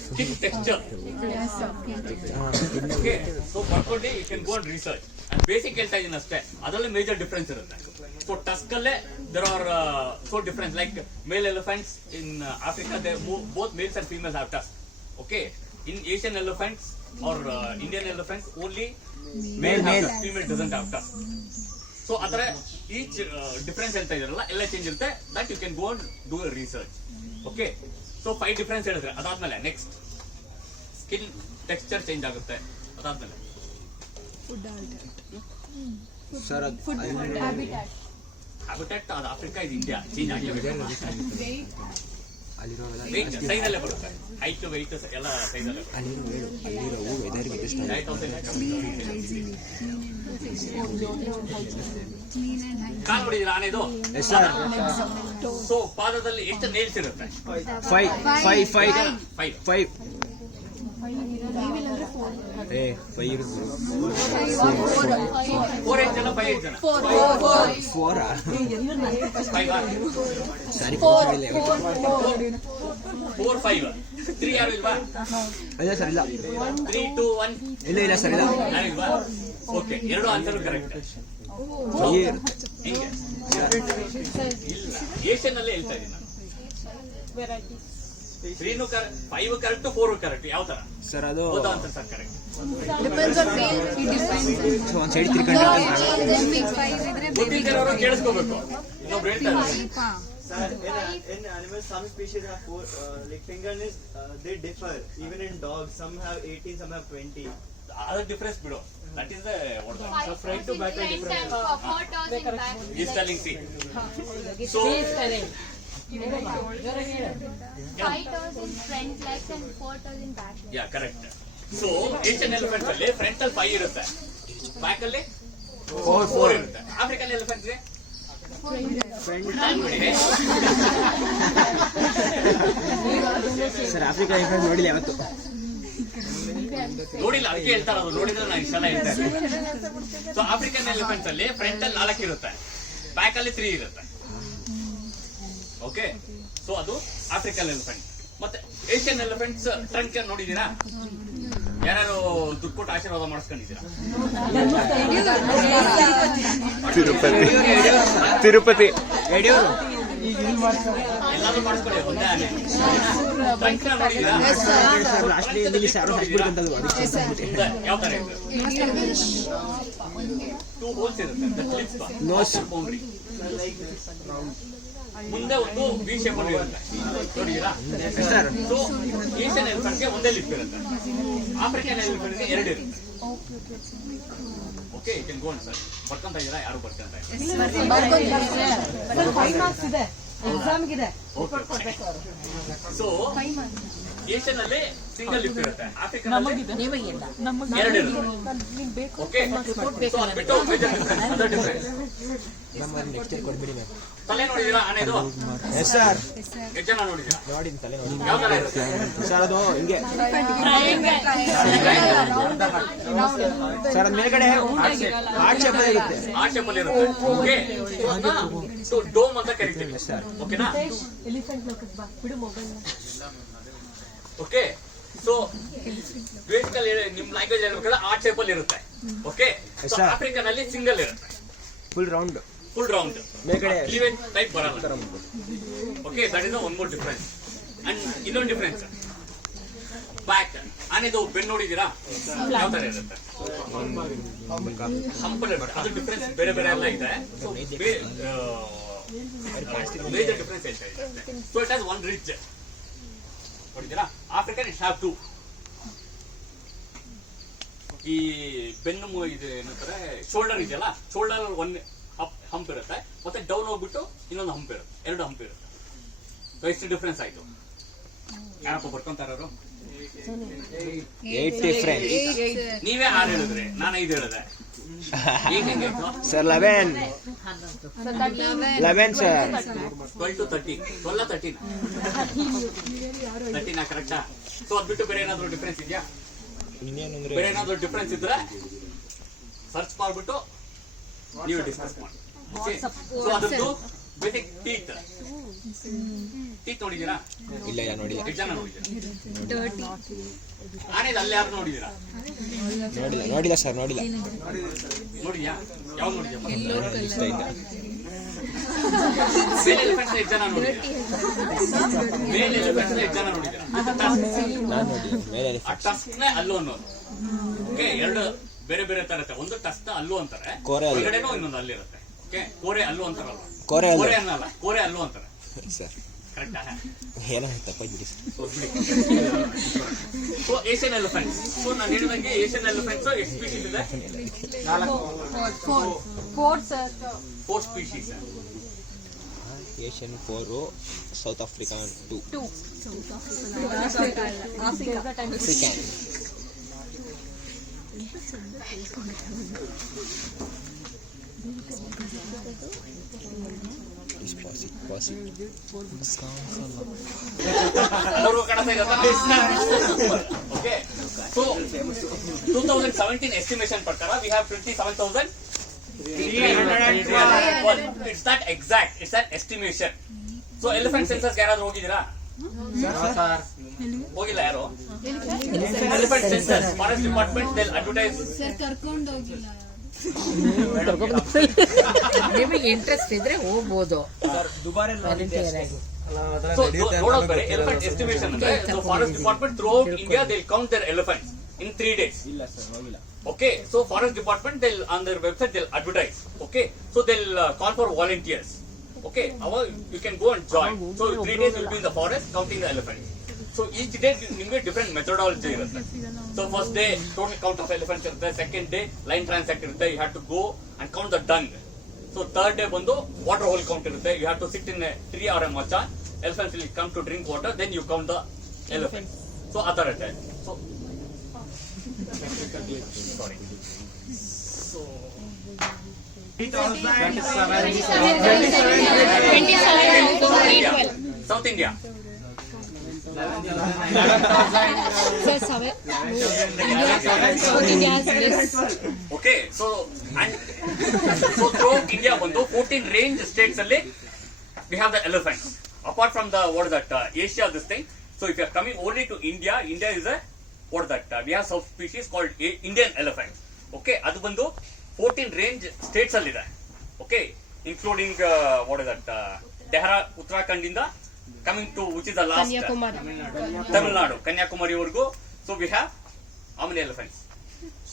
Skin texture. Okay, so ಬರ್ಕೊಂಡು you can go and research. And basic ಹೇಳ್ತಾ ಇದೀನಿ ಅಷ್ಟೇ, ಅದರಲ್ಲಿ ಮೇಜರ್ ಡಿಫರೆನ್ಸ್ ಇರುತ್ತೆ. So tusk ಅಲ್ಲೇ there are so different, like male elephants in Africa, they both males and females have tusk. Okay, in Asian elephants or Indian elephants only male have tusk, female doesn't have tusk. So ಅದರ each difference ಹೇಳ್ತಾ ಇದಾರಲ್ಲ ಎಲ್ಲ change ಇರುತ್ತೆ. That you can go and do a research. Okay, so 5 difference ಹೇಳಿದ್ರೆ ಅದಾದ್ಮೇಲೆ next skin texture change ಆಗುತ್ತೆ. ಅದಾದ್ಮೇಲೆ sir habitat ಅದು ಆಫ್ರಿಕಾ ಇದು ಇಂಡಿಯಾ ಚೇಂಜ್ ಆಗಿದೆ. ವೆಯ್ಟ್ ಸೈಜ್ ಅಲ್ಲೇ ಬರುತ್ತೆ, ಹೈಟ್ ವೆಯ್ಟ್ ಎಲ್ಲ ಸೈಜ್ ಅಲ್ಲೇ ಕಾಲ್ ನೋಡಿದಿರಾ ಆನೆದು? ಸೊ ಪಾದದಲ್ಲಿ ಎಷ್ಟು ನೇಲ್ಸ್ ಇರುತ್ತೆ? 5 4 ಜನ 5 ಜನ 4 5 3 ಯಾರು ಇಲ್ವಾ? ಇಲ್ಲ ಸರ್, ಇಲ್ಲ 3 2 1 ಇಲ್ಲ ಸರ್, ಇಲ್ಲ ಯಾರಿಲ್ವಾ? ಓಕೆ, ಎರಡು ಆನ್ಸರ್ ಕರೆಕ್ಟ್. ಹೀಗೆ ಇಲ್ಲ, ಏಷ್ಯನ್ ಅಲ್ಲೇ ಹೇಳ್ತಾ ಇದ್ದೀನಿ ನಾನು. 3 ಕರೆಕ್ಟ್, 5 ಕರೆಕ್ಟ್, 4 ಕರೆಕ್ಟ್. ಯಾವ ತರ ಸರ್ ಅದು ಆನ್ಸರ್ ಸರ್ ಕರೆಕ್ಟ್. ಒಂದ್ ಸೈಡ್ ತಿರ್ಕೊಂಡು ಗೊತ್ತಿದ್ದವರು ಕೇಳಿಸ್ಕೋಬೇಕು. ಇನ್ನೊಬ್ರು ಹೇಳ್ತಾ ಇದ್ದಾರೆ Sir, in animals, some species have 4 like fingernails. They differ. Even in dogs, some have 18, some have 20. ಅದರ ಡಿಫರೆನ್ಸ್ ಬಿಡು. That is the what the front to back difference. is telling. See, so 5 toes in front legs and 4 toes in back legs. yeah, correct. So Asian elephants ಅಲ್ಲಿ front ಅಲ್ಲಿ 5 ಇರುತ್ತೆ, back ಅಲ್ಲಿ 4 ಇರುತ್ತೆ. African elephants ಗೆ sir Africa elephant ನೋಡಿಲ್ಲ ಯಾವತ್ತು, ನೋಡಿಲ್ಲ, ಅದಕ್ಕೆ ಹೇಳ್ತಾ ಇರೋದು. ನೋಡಿದ್ರೆ ನಾನು ಇಷ್ಟೆಲ್ಲ ಹೇಳ್ತಾ ಇದ್ದೀನಿ. ಸೊ ಆಫ್ರಿಕನ್ ಎಲಿಫೆಂಟ್ಸ್ ಅಲ್ಲಿ ಫ್ರಂಟ್ ಅಲ್ಲಿ 4 ಇರುತ್ತೆ, ಬ್ಯಾಕ್ ಅಲ್ಲಿ 3 ಇರುತ್ತೆ. ಓಕೆ, ಸೊ ಅದು ಆಫ್ರಿಕನ್ ಎಲಿಫೆಂಟ್. ಮತ್ತೆ ಏಷ್ಯನ್ ಎಲಿಫೆಂಟ್ಸ್ ಟ್ರಂಕ್ ನೋಡಿದೀರಾ? ಯಾರು ದುಡ್ಡು ಕೊಟ್ಟು ಆಶೀರ್ವಾದ ಮಾಡಿಸ್ಕೊಂಡಿದ್ದೀರಾ? ತಿರುಪತಿ ಎಲ್ಲಾದ್ರೂ ಮಾಡಿಸ್ಕೊಳ್ಳಿ, ಒಂದೇ ಆನೆ. ಟ್ರಂಕ್ ನೋಡಿದೀರಾ? ಯಾವ ತರ ಇದೆ? 2 ಹೋಲ್ಸ್ ಇರುತ್ತೆ, ನೋಸ್ ಬೌಂಡ್ರಿ. ಮುಂದೆ ಒಂದು ವಿ ಶೇಪ್ ಅಲ್ಲಿ ಇರುತ್ತೆ, ನೋಡಿದೀರಾ? ಸೊ ಏಷ್ಯನ್ ಎಲಿಫೆಂಟ್ಗೆ ಒಂದೇ ಲಿಪ್ ಇರುತ್ತೆ, ಆಫ್ರಿಕನ್ ಎಲಿಫೆಂಟ್ಗೆ 2 ಇರುತ್ತೆ. Okay, you can go on sir. ಬರ್ಕೊಂತ ಇದ್ದೀರಾ? ಯಾರು ಬರ್ಕೊಂತ ಇದೆ ಎಕ್ಸಾಮ್ಗಿದೆ. ಸೊ ಏಷ್ಯನ್ ಅಲ್ಲಿ ಸಿಂಗಲ್ ಲಿಪ್ ಇರುತ್ತೆ, ಆಫ್ರಿಕನ್ ಅಲ್ಲಿ 2 ಇರುತ್ತೆ. ಓಕೆ, ಸೊ ಅದು ಬಿಟ್ಟು ಮೇಜರ್ ಡಿಫರೆನ್ಸ್, ಅದರ್ ಡಿಫರೆನ್ಸ್. ತಲೆ ನೋಡಿದೀರಾ ಆನೆದು? ಸರ್ ಎಷ್ಟು ಜನ ನೋಡಿದೀರಾ? ನೋಡಿನ ತಲೆ ನೋಡಿ. ಯಾವ ತರ ಇರುತ್ತೆ ಸರ್ ಅದು ಹಿಂಗೆ ಸರ್, ಅದ್ ಮೇಲ್ಗಡೆ ಹಾರ್ಟ್ ಶೇಪ್ ಇರುತ್ತೆ, ಆರ್ಟ್ ಶೇಪ್ ಅಲ್ಲಿ ಇರುತ್ತೆ. ಓಕೆ, ಸೊ ಡೋಮ್ ಅಂತ ಕರಿತೀವಿ ಸರ್. ಓಕೆನಾ? ಓಕೆ, ಸೊ ಬೇಸಿಕಲಿ ನಿಮ್ ಲ್ಯಾಂಗ್ವೇಜ್ ಹೇಳ್ಬೇಕಲ್ಲ ಆರ್ಟ್ ಶೇಪ್ ಅಲ್ಲಿ ಇರುತ್ತೆ. ಓಕೆ, ಆಫ್ರಿಕನ್ ಅಲ್ಲಿ ಸಿಂಗಲ್ ಇರುತ್ತೆ, ಫುಲ್ ರೌಂಡ್ ಮೇಲ್ಗಡೆ ಕ್ಲೀವೇಜ್ ಟೈಪ್ ಬರಲ್ಲ. Okay, that is one more difference. And ಇನ್ನೊಂದು ಡಿಫರೆನ್ಸ್, ಬ್ಯಾಕ್ ಆನೆದು ಬೆನ್ನು ನೋಡಿದೀರಾ? ಯಾವ ತರ ಇರುತ್ತೆ? ಹಂಪಲ್ ಇರುತ್ತೆ. ಅದು ಡಿಫರೆನ್ಸ್ ಬೇರೆ ಬೇರೆ ಎಲ್ಲ ಇದೆ. ಸೊ ಮೇಜರ್ ಡಿಫರೆನ್ಸ್ ಹೇಳ್ತಾ ಇದೆ. So it has 1 ridge. ನೋಡಿದೀರಾ? African it have 2. ಈ ಬೆನ್ನು ಇದು ಏನಂತಾರೆ, ಶೋಲ್ಡರ್ ಇದೆಯಲ್ಲ, ಶೋಲ್ಡರ್ 1 ಹಂಪ್ ಇರುತ್ತೆ, ಮತ್ತೆ ಡೌನ್ ಹೋಗ್ಬಿಟ್ಟು ಇನ್ನೊಂದು ಹಂಪ್ ಇರುತ್ತೆ, 2 ಹಂಪ್ ಇರುತ್ತೆ. ಸೊ ಎಷ್ಟು ಡಿಫರೆನ್ಸ್ ಆಯ್ತು? ಯಾರಪ್ಪ ಬರ್ಕೊಂತಾರು? 8 ಡಿಫರೆನ್ಸ್. ನೀವೇ 6 ಹೇಳಿದ್ರಿ, ನಾನು 5 ಹೇಳಿದೆ. Sir 11 sir. 12 to 13. 12 13 ಕರೆಕ್ಟಾ? ಸೊ ಅದ್ ಬಿಟ್ಟು ಬೇರೆ ಏನಾದ್ರು ಡಿಫರೆನ್ಸ್ ಇದೆಯಾ? ಬೇರೆ ಏನಾದ್ರು ಡಿಫ್ರೆನ್ಸ್ ಇದ್ರೆ ಸರ್ಚ್ ಮಾಡ್ಬಿಟ್ಟು ನೀವು ಡಿಸ್ಕಸ್ ಮಾಡಿ. ಸೊ ಅದರದ್ದು ಬೇಸಿಕ್ ಟೀತ್ ನೋಡಿದೀರಾ? ಇಲ್ಲ ನೋಡಿಲ್ಲ. ಎಷ್ಟು ಜನ ನೋಡಿದ್ದೀರಾ? ಆನೆದು ಅಲ್ಲಿ ಯಾರು ನೋಡಿದೀರಾ? ನೋಡಿಲ್ಲ ಸರ್, ನೋಡಿಲ್ಲ. ನೋಡಿದ್ಯಾ? ಯಾವ್ದು ನೋಡಿದ್ಯಾ? ಇಷ್ಟ ಇಲ್ಲ. ಮೇಲ್ ಎಲಿಫೆಂಟ್ಸ್ ಎಷ್ಟು ಜನ ನೋಡಿದ್ದೀರಾ? ಮೇಲ್ ಎಲಿಫೆಂಟ್ಸ್ ಎಷ್ಟು ಜನ ನೋಡಿದ್ದೀರಾ? ನಾನು ನೋಡಿ ಮೇಲೆ ಟಸ್ಕ್ನೇ ಅಲ್ಲು ಅನ್ನೋದು. ಓಕೆ, ಎರಡು ಬೇರೆ ಬೇರೆ ತರ ಇರುತ್ತೆ. ಒಂದು ಟಸ್ಕ್ ಅಲ್ಲು ಅಂತಾರೆ, ಕೋರೆ ಅಲ್ಲು. ಹೊರಗಡೆನೂ ಇನ್ನೊಂದು ಅಲ್ಲಿರುತ್ತೆ. ಓಕೆ, ಕೋರೆ ಅಲ್ಲು ಅಂತಾರಲ್ಲ, ಕೋರೆ ಅನ್ನಲ್ಲ, ಕೋರೆ ಅಲ್ಲು ಅಂತಾರೆ. ಸರ್ ಕರೆಕ್ಟಾ? ಏನೋ ತಪ್ಪಾಗಿದೆ sir. So Asian elephants, so ನಾನು ಹೇಳಿದಂಗೆ ಏಷ್ಯನ್ ಎಲಿಫೆಂಟ್ಸ್ ಎಷ್ಟು ಸ್ಪೀಶೀಸ್ ಇದೆ? 4 species. Asian 4, South Africa 2. Okay, so 2017 estimation ಪ್ರಕಾರ we have 27,312. It's not exact, it's an estimation. So elephant census ಯಾರಾದ್ರೂ ಹೋಗಿದ್ದೀರಾ? ಹೋಗಿಲ್ಲ ಯಾರು? Elephant census, forest department they'll advertise. Sir ಕರ್ಕೊಂಡು ಹೋಗಿಲ್ಲ. ನಿಮಗೆ ಇಂಟ್ರೆಸ್ಟ್ ಇದ್ರೆ ಹೋಗ್ಬೋದು. ವಾಲಂಟಿಯರ್ ಆಗಿ. So ನೋಡೋದು ಬೇರೆ. Elephant estimation ಅಂದ್ರೆ so forest department throughout India they'll count their elephants in 3 days. ಇಲ್ಲ ಸರ್ ಹೋಗಿಲ್ಲ. Okay, so forest department they'll on their website they'll advertise. Okay, so they'll call for volunteers. Okay, you can go and join. So 3 days will be in the forest counting the elephants. So each day ನಿಮಗೆ different methodology ಇರುತ್ತೆ. So first day total count of elephants ಇರುತ್ತೆ, second day line transect ಇರುತ್ತೆ, you have to go and count the dung. So third day ಬಂದು water hole count ಇರುತ್ತೆ, you have to sit in a tree or a macha, elephants will come to drink water, then you count the elephants. So ಆ ಥರ ಇರುತ್ತೆ. So sorry. So 27. South India. Okay, so throughout India ಬಂದು 14 range states ಅಲ್ಲಿ we have the elephants. Apart from the what is that Asia this thing. So if you are coming only to India is a what is that we have subspecies called Indian elephant. Okay, ಅದು ಬಂದು 14 range states ಅಲ್ಲಿ ಇದೆ. Okay, including what is that Dehra Uttarakhand ಇಂದ coming to which is the last Tamil Nadu, Kanyakumari vargu. So we have how many elephants?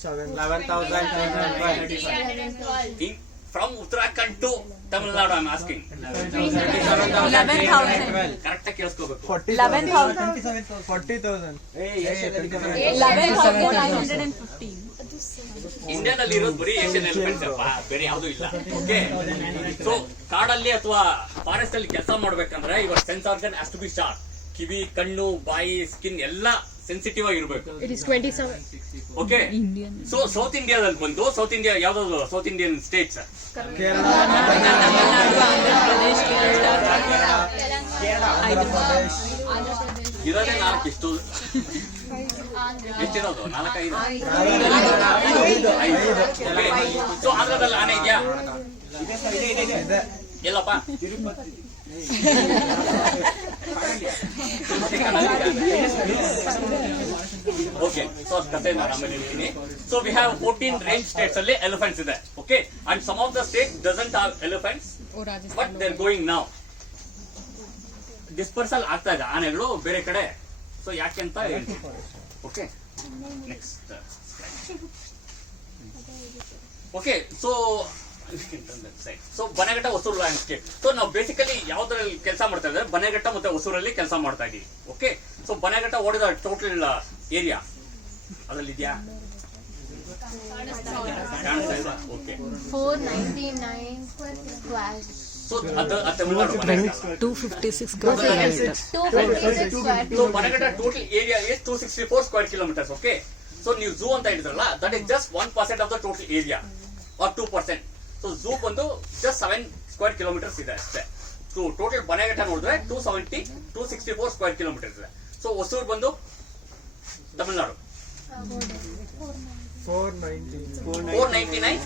11,712. From Uttarakhand to Tamil Nadu I'm asking. 11,000. Correct ಆಗಿ ಕೇಳಿಸ್ಕೋಬೇಕು. 40,000. 11,915. ಇಂಡಿಯಾದಲ್ಲಿ ಇರೋದು ಬರೀ Asian elephants ಅಪ್ಪ, ಬೇರೆ ಯಾವ್ದು ಇಲ್ಲ. Okay, so ಕಾಡಲ್ಲಿ ಅಥವಾ ಫಾರೆಸ್ಟ್ ಅಲ್ಲಿ ಕೆಲಸ ಮಾಡ್ಬೇಕಂದ್ರೆ ಇವಾಗ sense organ has to be sharp. ಕಿವಿ, ಕಣ್ಣು, ಬಾಯಿ, ಸ್ಕಿನ್ ಎಲ್ಲ ಸೆನ್ಸಿಟಿವ್ ಆಗಿರ್ಬೇಕು. ಓಕೆ, ಸೊ ಸೌತ್ ಇಂಡಿಯಾದಲ್ಲಿ ಬಂದು ಸೌತ್ ಇಂಡಿಯಾ ಯಾವ್ದಾದ್ರು ಸೌತ್ ಇಂಡಿಯನ್ ಸ್ಟೇಟ್ಸ್ ಇರೋದೇ 4 ಇಷ್ಟು ಎಷ್ಟಿರೋದು 4-5. ಸೊ ಆಂಧ್ರದಲ್ಲಿ ಆನೆ ಇದೆಯಾ? ಎಲ್ಲಪ್ಪ? ಓಕೆ, ಸೊ ಕಥೆ ನಾನು ಆಮೇಲೆ ಹೇಳ್ತೀನಿ. So we have 14 range states ಅಲ್ಲಿ ಎಲಿಫೆಂಟ್ಸ್ ಇದೆ. Okay, and some of the state doesn't have elephants, but they are going now. Dispersal ಆಗ್ತಾ ಇದೆ ಆನೆಗಳು ಬೇರೆ ಕಡೆ. ಸೊ ಯಾಕೆ ಅಂತ ಹೇಳ್ತೀನಿ. Okay, next. Okay, so Bannerghatta Hosur landscape. So ನಾವು ಬೇಸಿಕಲಿ ಯಾವ್ದ್ರಲ್ಲಿ ಕೆಲಸ ಮಾಡ್ತಾ ಇದ್ದಾರೆ, ಬನಘಟ್ಟ ಮತ್ತೆ ಹೊಸೂರಲ್ಲಿ ಕೆಲಸ ಮಾಡ್ತಾ ಇದೀವಿ. Okay, so Bannerghatta what is the total area ಅದ್ರಲ್ಲಿ ಇದೆಯಾ? ಕಾಣಿಸ್ತಾ ಇದೆ. Okay, 499 square. ಸೊ ಅದು Tamil Nadu Bannerghatta 256 square kilometers. 256 square. So Bannerghatta total area is 264 square kilometres. Okay, so ನೀವು ಝೂ ಅಂತ ಹೇಳಿದ್ರಲ್ಲ, that is just 1% of the total area or 2%. So zoo ಬಂದು just 7 square kilometres ಇದೆ ಅಷ್ಟೇ. ಸೊ ಟೋಟಲ್ ಬನಘಟ್ಟ ನೋಡಿದ್ರೆ 264 ಸ್ಕ್ವೇರ್ ಕಿಲೋಮೀಟರ್ಸ್ ಇದೆ. So Hosur ಬಂದು ತಮಿಳುನಾಡು 499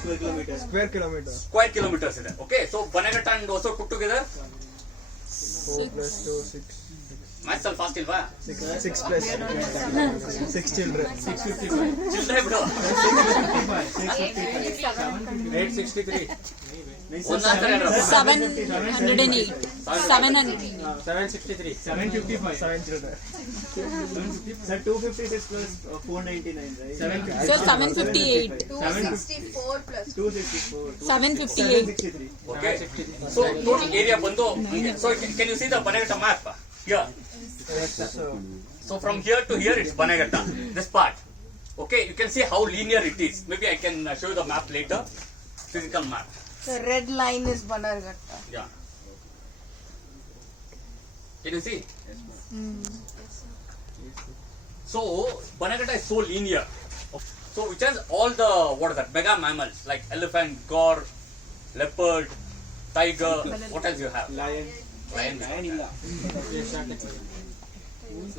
square kilometers. ಇದೆ. Okay, so Bhanerghatta and Hosur put together 4 plus 2 6. maths ಅಲ್ಲಿ ಫಾಸ್ಟ್ ಇಲ್ವಾ? 6 plus 6 children. 655. ಚಿಲ್ಡ್ರೆ ಬಿಡು. 863. ಒಂದು answer ಹೇಳ್ರು. 708. 763. 755. 7 children. Sir, 256 plus 499, right? So 758. 264 plus 264. 758. 763. Okay, so total area ಬಂದು so can you see the Bhanerghatta map here? So from here to here it's Bhanerghatta, this part. Okay, you can see how linear it is. Maybe I can show you the map later, physical map. The red line is Bhanerghatta. Yeah. Can you see? So Bhanerghatta is so linear. So which has all the what are that mega mammals like elephant, gaur, leopard, tiger. What else you have? Lion. Lion. ಇಲ್ಲ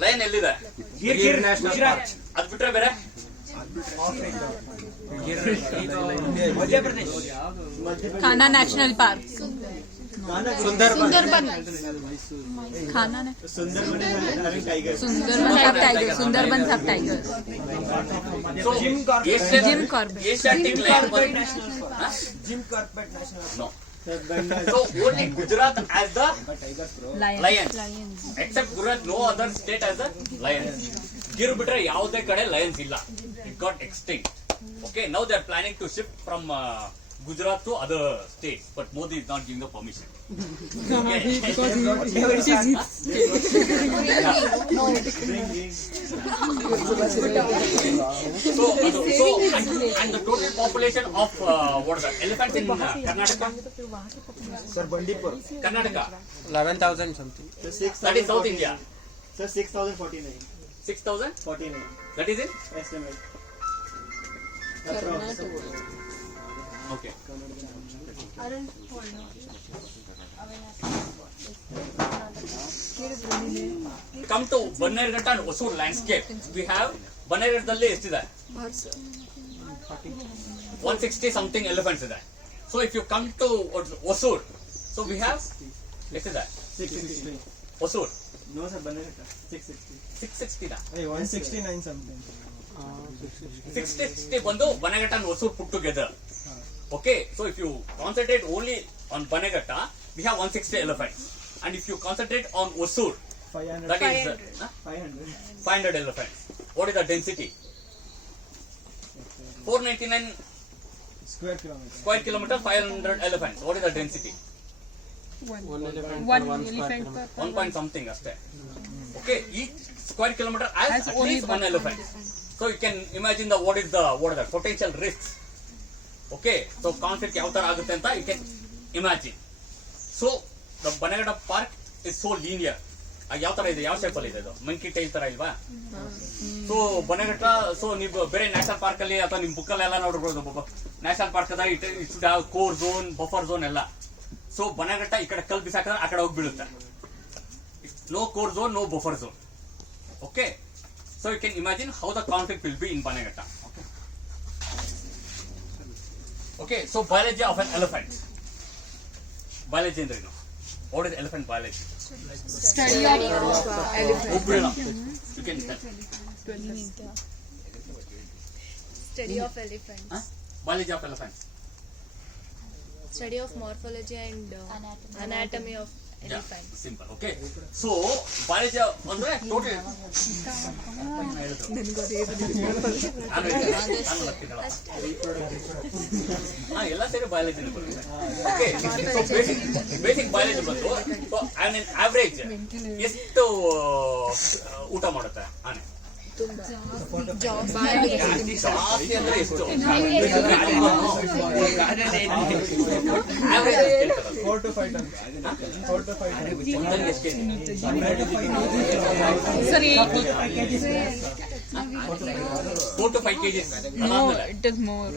Lion ಎಲ್ಲಿದೆ? Gir national park ಅದು ಬಿಟ್ರೆ ಬೇರೆ? Madhya Pradesh Khana National Park. Sundarban. Khana. Sundarban is having tigers. Sundarban have tigers. Sundarban have tigers. So Jim Corbett. Jim Corbett. Asiatic lion. Jim Corbett national No. So only Gujarat has the lions. Except Gujarat, no other state has the lions. Gir bitre ಯಾವುದೇ ಕಡೆ lions ಇಲ್ಲ. It got extinct. Okay, now they are planning to shift from Gujarat to other states, but Modi is not giving the permission. So and the total population of what is that? Elephants in Karnataka? Sir, Bandipur. Karnataka. 11,000 something. Sir, That is South India. Sir, 6,049. 6,000? 49. That is it? Estimate. Approx. Okay. Come to Bhanerghatta and Hosur landscape. We have Bhanerghattadalli ಎಷ್ಟಿದೆ? 160 something elephants ಇದೆ. So if you come to Hosur, so we have ಎಷ್ಟಿದೆ? 660. Hosur No, sir, Bhanerghatta. 660. 660 da. Hey, 169 something. 660 ಬಂದು Bhanerghatta and Hosur put together. Okay, so if you concentrate only on Bhanerghatta, we have 160 elephants. And if you concentrate on Hosur, 500. that is 500. 500 elephants. What is the density? 499 Square kilometer. square kilometer, 500 elephants. What is the density? One elephant One per 1 square elephant kilometer. per 1 point something aste. Okay, each square kilometer has at only least one elephant. So you can imagine what is the potential risks. Okay, so conflict ಯಾವ ತರ ಆಗುತ್ತೆ ಅಂತ you can imagine. So the Bhanerghatta park is so linear. ಯಾವ ತರ ಇದೆ, ಯಾವ shape ಅಲ್ಲಿ ಇದೆ ಇದು? ಮಂಕಿ ಟೈಲ್ ತರ ಇಲ್ವಾ? ಸೊ Bhanerghatta, ಸೊ ನೀವು ಬೇರೆ ನ್ಯಾಷನಲ್ ಪಾರ್ಕ್ ಅಲ್ಲಿ ಅಥವಾ ನಿಮ್ ಬುಕ್ ಅಲ್ಲೆಲ್ಲ ನೋಡ್ಬೋದು, ನ್ಯಾಷನಲ್ ಪಾರ್ಕ್ ಅದ it should have core zone, buffer zone ಎಲ್ಲ. ಸೊ Bhanerghatta ಈ ಕಡೆ ಕಲ್ ಬಿಸಾಕಿದ್ರೆ ಆ ಕಡೆ ಹೋಗಿ ಬೀಳುತ್ತೆ. No core zone, no buffer zone. Okay, so you can imagine how the conflict will be in Bhanerghatta. Okay, so biology of an elephant. Biology ಅಂದ್ರೆ ಏನು? What is elephant biology? Study of elephant. You can tell. Study of elephants. Huh? Biology of elephants. Study of morphology and anatomy of Yeah, elephants. simple. Okay. So biology ಅಂದ್ರೆ total. ಎಲ್ಲ ಸೇರಿ biology ಬರುತ್ತೆ. Okay. So basic biology ಬಂದು so an average ಎಷ್ಟು ಊಟ ಮಾಡುತ್ತೆ ಆನೆ? ಜಾಸ್ತಿ ಅಂದ್ರೆ ಎಷ್ಟು? average 4 to 5 tons. 4 to 5 tons. ಒಂದೊಂದು ಎಷ್ಟು KG? Sorry. 4 to 5 kgs. No, it is more.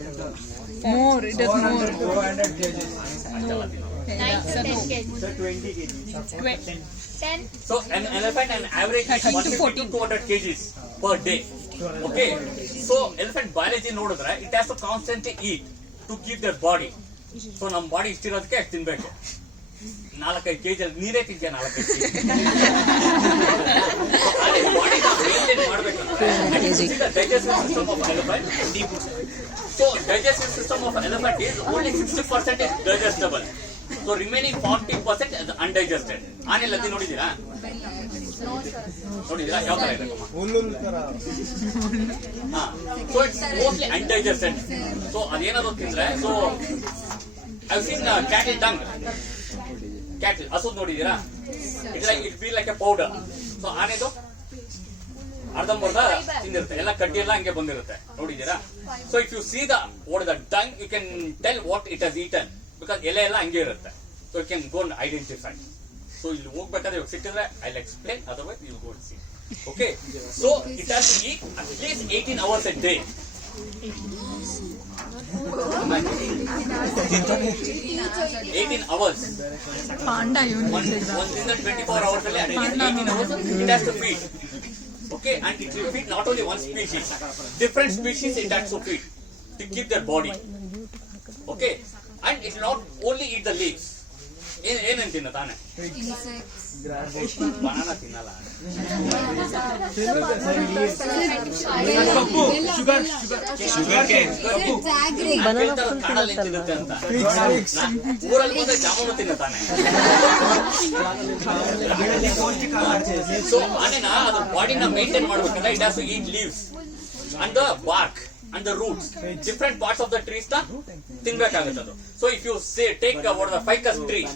More, it is more. 400 kgs. 9 to 10 kg. Sir, 20 kgs. 10. So an elephant an average is 30 to 150 to 200 kgs. per day. Okay, so elephant biology ನೋಡಿದ್ರೆ it has to constantly eat to keep their body. So ನಮ್ಮ body ಇಷ್ಟಿರೋದಕ್ಕೆ ಅಷ್ಟು ತಿನ್ಬೇಕು. 4-5 kg ನೀರೇ ತಿಂತೀಯ 4-5 kg. ಬಾಡಿನ maintain ಮಾಡಬೇಕಂದ್ರೆ digestive system of elephant. So digestive system of elephant is only 60% is digestible. So remaining 40% is undigested. ಆನೆ ಲದ್ದಿ ನೋಡಿದ್ದೀರಾ? ನೋಡಿದ್ದೀರಾ ಯಾವ ತರ ಇದೆ? So it's mostly undigested. So ಅದೇನಾದ್ರು ತಿಂದ್ರೆ so I've seen cattle dung. Cattle ಹಸು ನೋಡಿದ್ದೀರಾ? It be like a powder. So ಆನೆದು ಅರ್ಧಂಬರ್ಧ ತಿಂದಿರುತ್ತೆ, ಎಲ್ಲ ಕಡ್ಡಿ ಎಲ್ಲ ಹಂಗೆ ಬಂದಿರುತ್ತೆ, ನೋಡಿದ್ದೀರಾ? So if you see the dung, you can tell what it has eaten because ಎಲೆ ಎಲ್ಲ ಹಂಗೆ ಇರುತ್ತೆ. So you can go and identify. So ಇಲ್ಲಿ ಹೋಗ್ಬೇಕಾದ್ರೆ ಇವಾಗ ಸಿಕ್ಕಿದ್ರೆ I'll explain, otherwise you go and see. Okay, so it has to eat at least 18 hours a day. 18 hours. Once in the 24 hours at least 18 hours it has to feed. Okay, and it will feed not only one species, different species it has to feed to keep their body. Okay, and it will not only eat the leaves. ಏನೇನು ತಿನ್ನತಾನೆ? Banana ತಿನ್ನಲ್ಲ. ಕಾಡಲ್ಲಿ ತಿನ್ನುತ್ತೆ ಅಂತ. ಊರಲ್ಲಿ ಬಂದ್ರೆ jamun ತಿನ್ನತಾನೆ. So ಆನೆನ ಅದು ಬಾಡಿನ maintain ಮಾಡ್ಬೇಕಂದ್ರೆ it has to eat leaves and the bark and the roots, different parts of the trees na tinbekagutte adu. So if you say take what the ficus tree,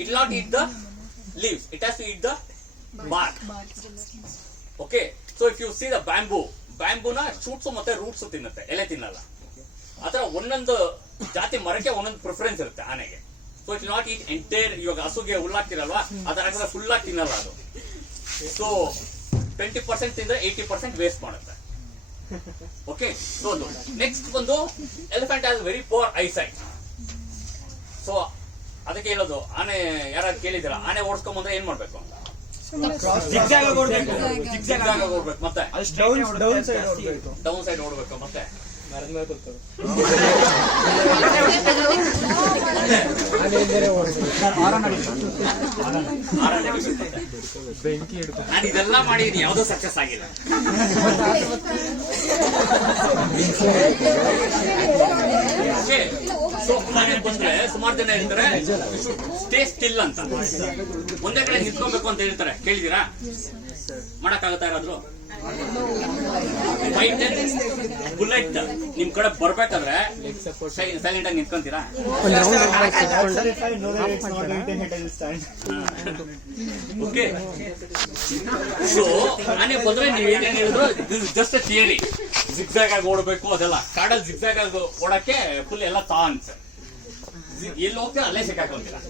it will not eat the leaves, it has to eat the bark. Okay, so if you see the bamboo na shoots ಮತ್ತೆ roots ತಿನ್ನುತ್ತೆ, ಎಲೆ ತಿನ್ನಲ್ಲ. ಆತರ ಒಂದೊಂದು ಜಾತಿ ಮರಕ್ಕೆ ಒಂದೊಂದು preference ಇರುತ್ತೆ ಆನೆಗೆ. So it will not eat entire, ಇವಾಗ ಹಸುಗೆ ಹುಲ್ಲಾಕ್ತಿರಲ್ವಾ ಅದರ ಫುಲ್ ಆಗಿ ತಿನ್ನಲ್ಲ ಅದು. So 20% ತಿಂದ್ರೆ 80% ವೇಸ್ಟ್ ಮಾಡುತ್ತೆ. Okay, so next ಬಂದು elephant has very poor eyesight. So ಅದಕ್ಕೆ ಹೇಳೋದು ಆನೆ ಯಾರು ಕೇಳಿದಿರ ಆನೆ ಓಡಿಸ್ಕೊಂಡ್ ಬಂದ್ರೆ ಏನ್ ಮಾಡ್ಬೇಕು? ಜಿಗ್ಜಾಗ್ ಆಗಿ ಓಡಬೇಕು, ಮತ್ತೆ ಡೌನ್ ಸೈಡ್ ಓಡಬೇಕು, ಮತ್ತೆ ನಾನು ಇದೆಲ್ಲ ಮಾಡಿದೀನಿ, ಯಾವ್ದೋ ಸಕ್ಸಸ್ ಆಗಿಲ್ಲ. ಸೊ ಮನೆ ಬಂದ್ರೆ ಸುಮಾರು ಜನ ಹೇಳ್ತಾರೆ ಸ್ಟೇ ಸ್ಟಿಲ್ ಅಂತ, ಒಂದೇ ಕಡೆ ನಿಂತ್ಕೊಬೇಕು ಅಂತ ಹೇಳ್ತಾರೆ. ಕೇಳಿದೀರಾ? ಮಾಡಕ್ಕಾಗತ್ತಾ ಯಾರಾದ್ರೂ? ಬುಲೆಟ್ ನಿಮ್ ಕಡೆ ಬರ್ಬೇಕಾದ್ರೆ ಸೈಲೆಂಟ್ ಆಗಿ ನಿಂತ್ಕೊಂತೀರಾ? ಓಕೆ, ಸೊ ನಾನೇ ಬಂದ್ರೆ ನೀವ್ ಏನೇನ್ ಹೇಳಿದ್ರು ಜಸ್ಟ್ ಥಿಯರಿ. ಜಿಗ್ಜಾಗ್ ಆಗಿ ಓಡಬೇಕು ಅದೆಲ್ಲ, ಕಾಡಲ್ಲಿ ಜಿಗ್ಜಾಗ್ ಆಗಿ ಓಡಕ್ಕೆ ಫುಲ್ ಎಲ್ಲ ಥಾನ್ಸ್, ಎಲ್ಲಿ ಹೋಗ್ತೀರಾ ಅಲ್ಲೇ ಸಿಕ್ಕಾಕೊಂತೀರಾ.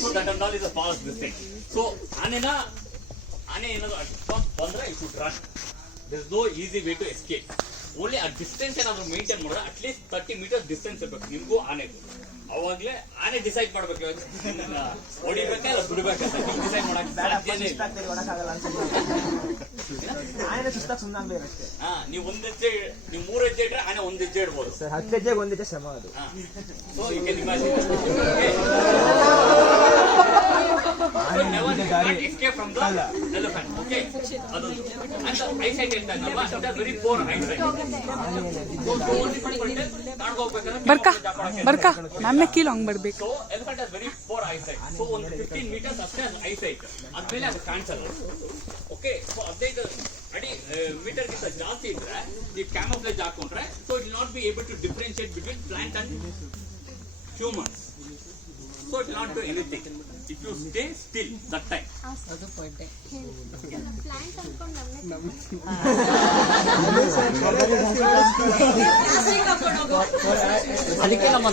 So that and all is a fast this thing. So ಆನೆ ಏನಾದ್ರು ಬಂದ್ರೆ it should run. There is no easy way to escape. Only ಆ ಡಿಸ್ಟೆನ್ಸ್ ಏನಾದ್ರು ಮೇಂಟೈನ್ ಮಾಡಿದ್ರೆ ಅಟ್ಲೀಸ್ಟ್ 30 meters ಡಿಸ್ಟೆನ್ಸ್ ಇರ್ಬೇಕು ನಿಮ್ಗೂ ಆನೆಗೂ. ಅವಾಗ್ಲೇ ಆನೆ ಡಿಸೈಡ್ ಮಾಡ್ಬೇಕು ಹೊಡಿಬೇಕಾ ಇಲ್ಲ ಬಿಡ್ಬೇಕಂತ. ನೀವು ಡಿಸೈಡ್ ಮಾಡಕ್ ಸಾಧ್ಯನೇ ಇಲ್ಲ. ನೀವು ಒಂದ್ ಹೆಜ್ಜೆ, ನೀವು 3 ಹೆಜ್ಜೆ ಇಟ್ರೆ ಆನೆ 1 ಹೆಜ್ಜೆ ಇಡ್ಬೋದು. 10 ಹೆಜ್ಜೆಗೆ 1 ಹೆಜ್ಜೆ ಶ್ರಮ ಅದು. So you can imagine. So never escape from the elephant. Okay, adu and the eyesight enta nalva, it has very poor eyesight. So ಬರ್ಕಾ ನಮ್ಮೆ ಕೀಲಂಗ್ ಬರ್ಬೇಕು. So elephant has very poor eyesight. So on 15 meters ಅಷ್ಟೇ eyesight, ಅದ್ಮೇಲೆ ಅದು ಕಾಣಿಸಲ್ಲ. Okay, so 15 ಅಡಿ metre ಗಿಂತ ಜಾಸ್ತಿ ಇದ್ರೆ ಈ ಕ್ಯಾಮೋಫ್ಲೇಜ್ ಹಾಕೊಂಡ್ರೆ so it will not be able to differentiate between plant and humans. So it will not do anything if you stay still that time. ಅದು ಪಡ್ಡೆ ಪ್ಲಾಂಟ್ ಅನ್ಕೊಂಡು ಅದಕ್ಕೆ ನಮ್ಮ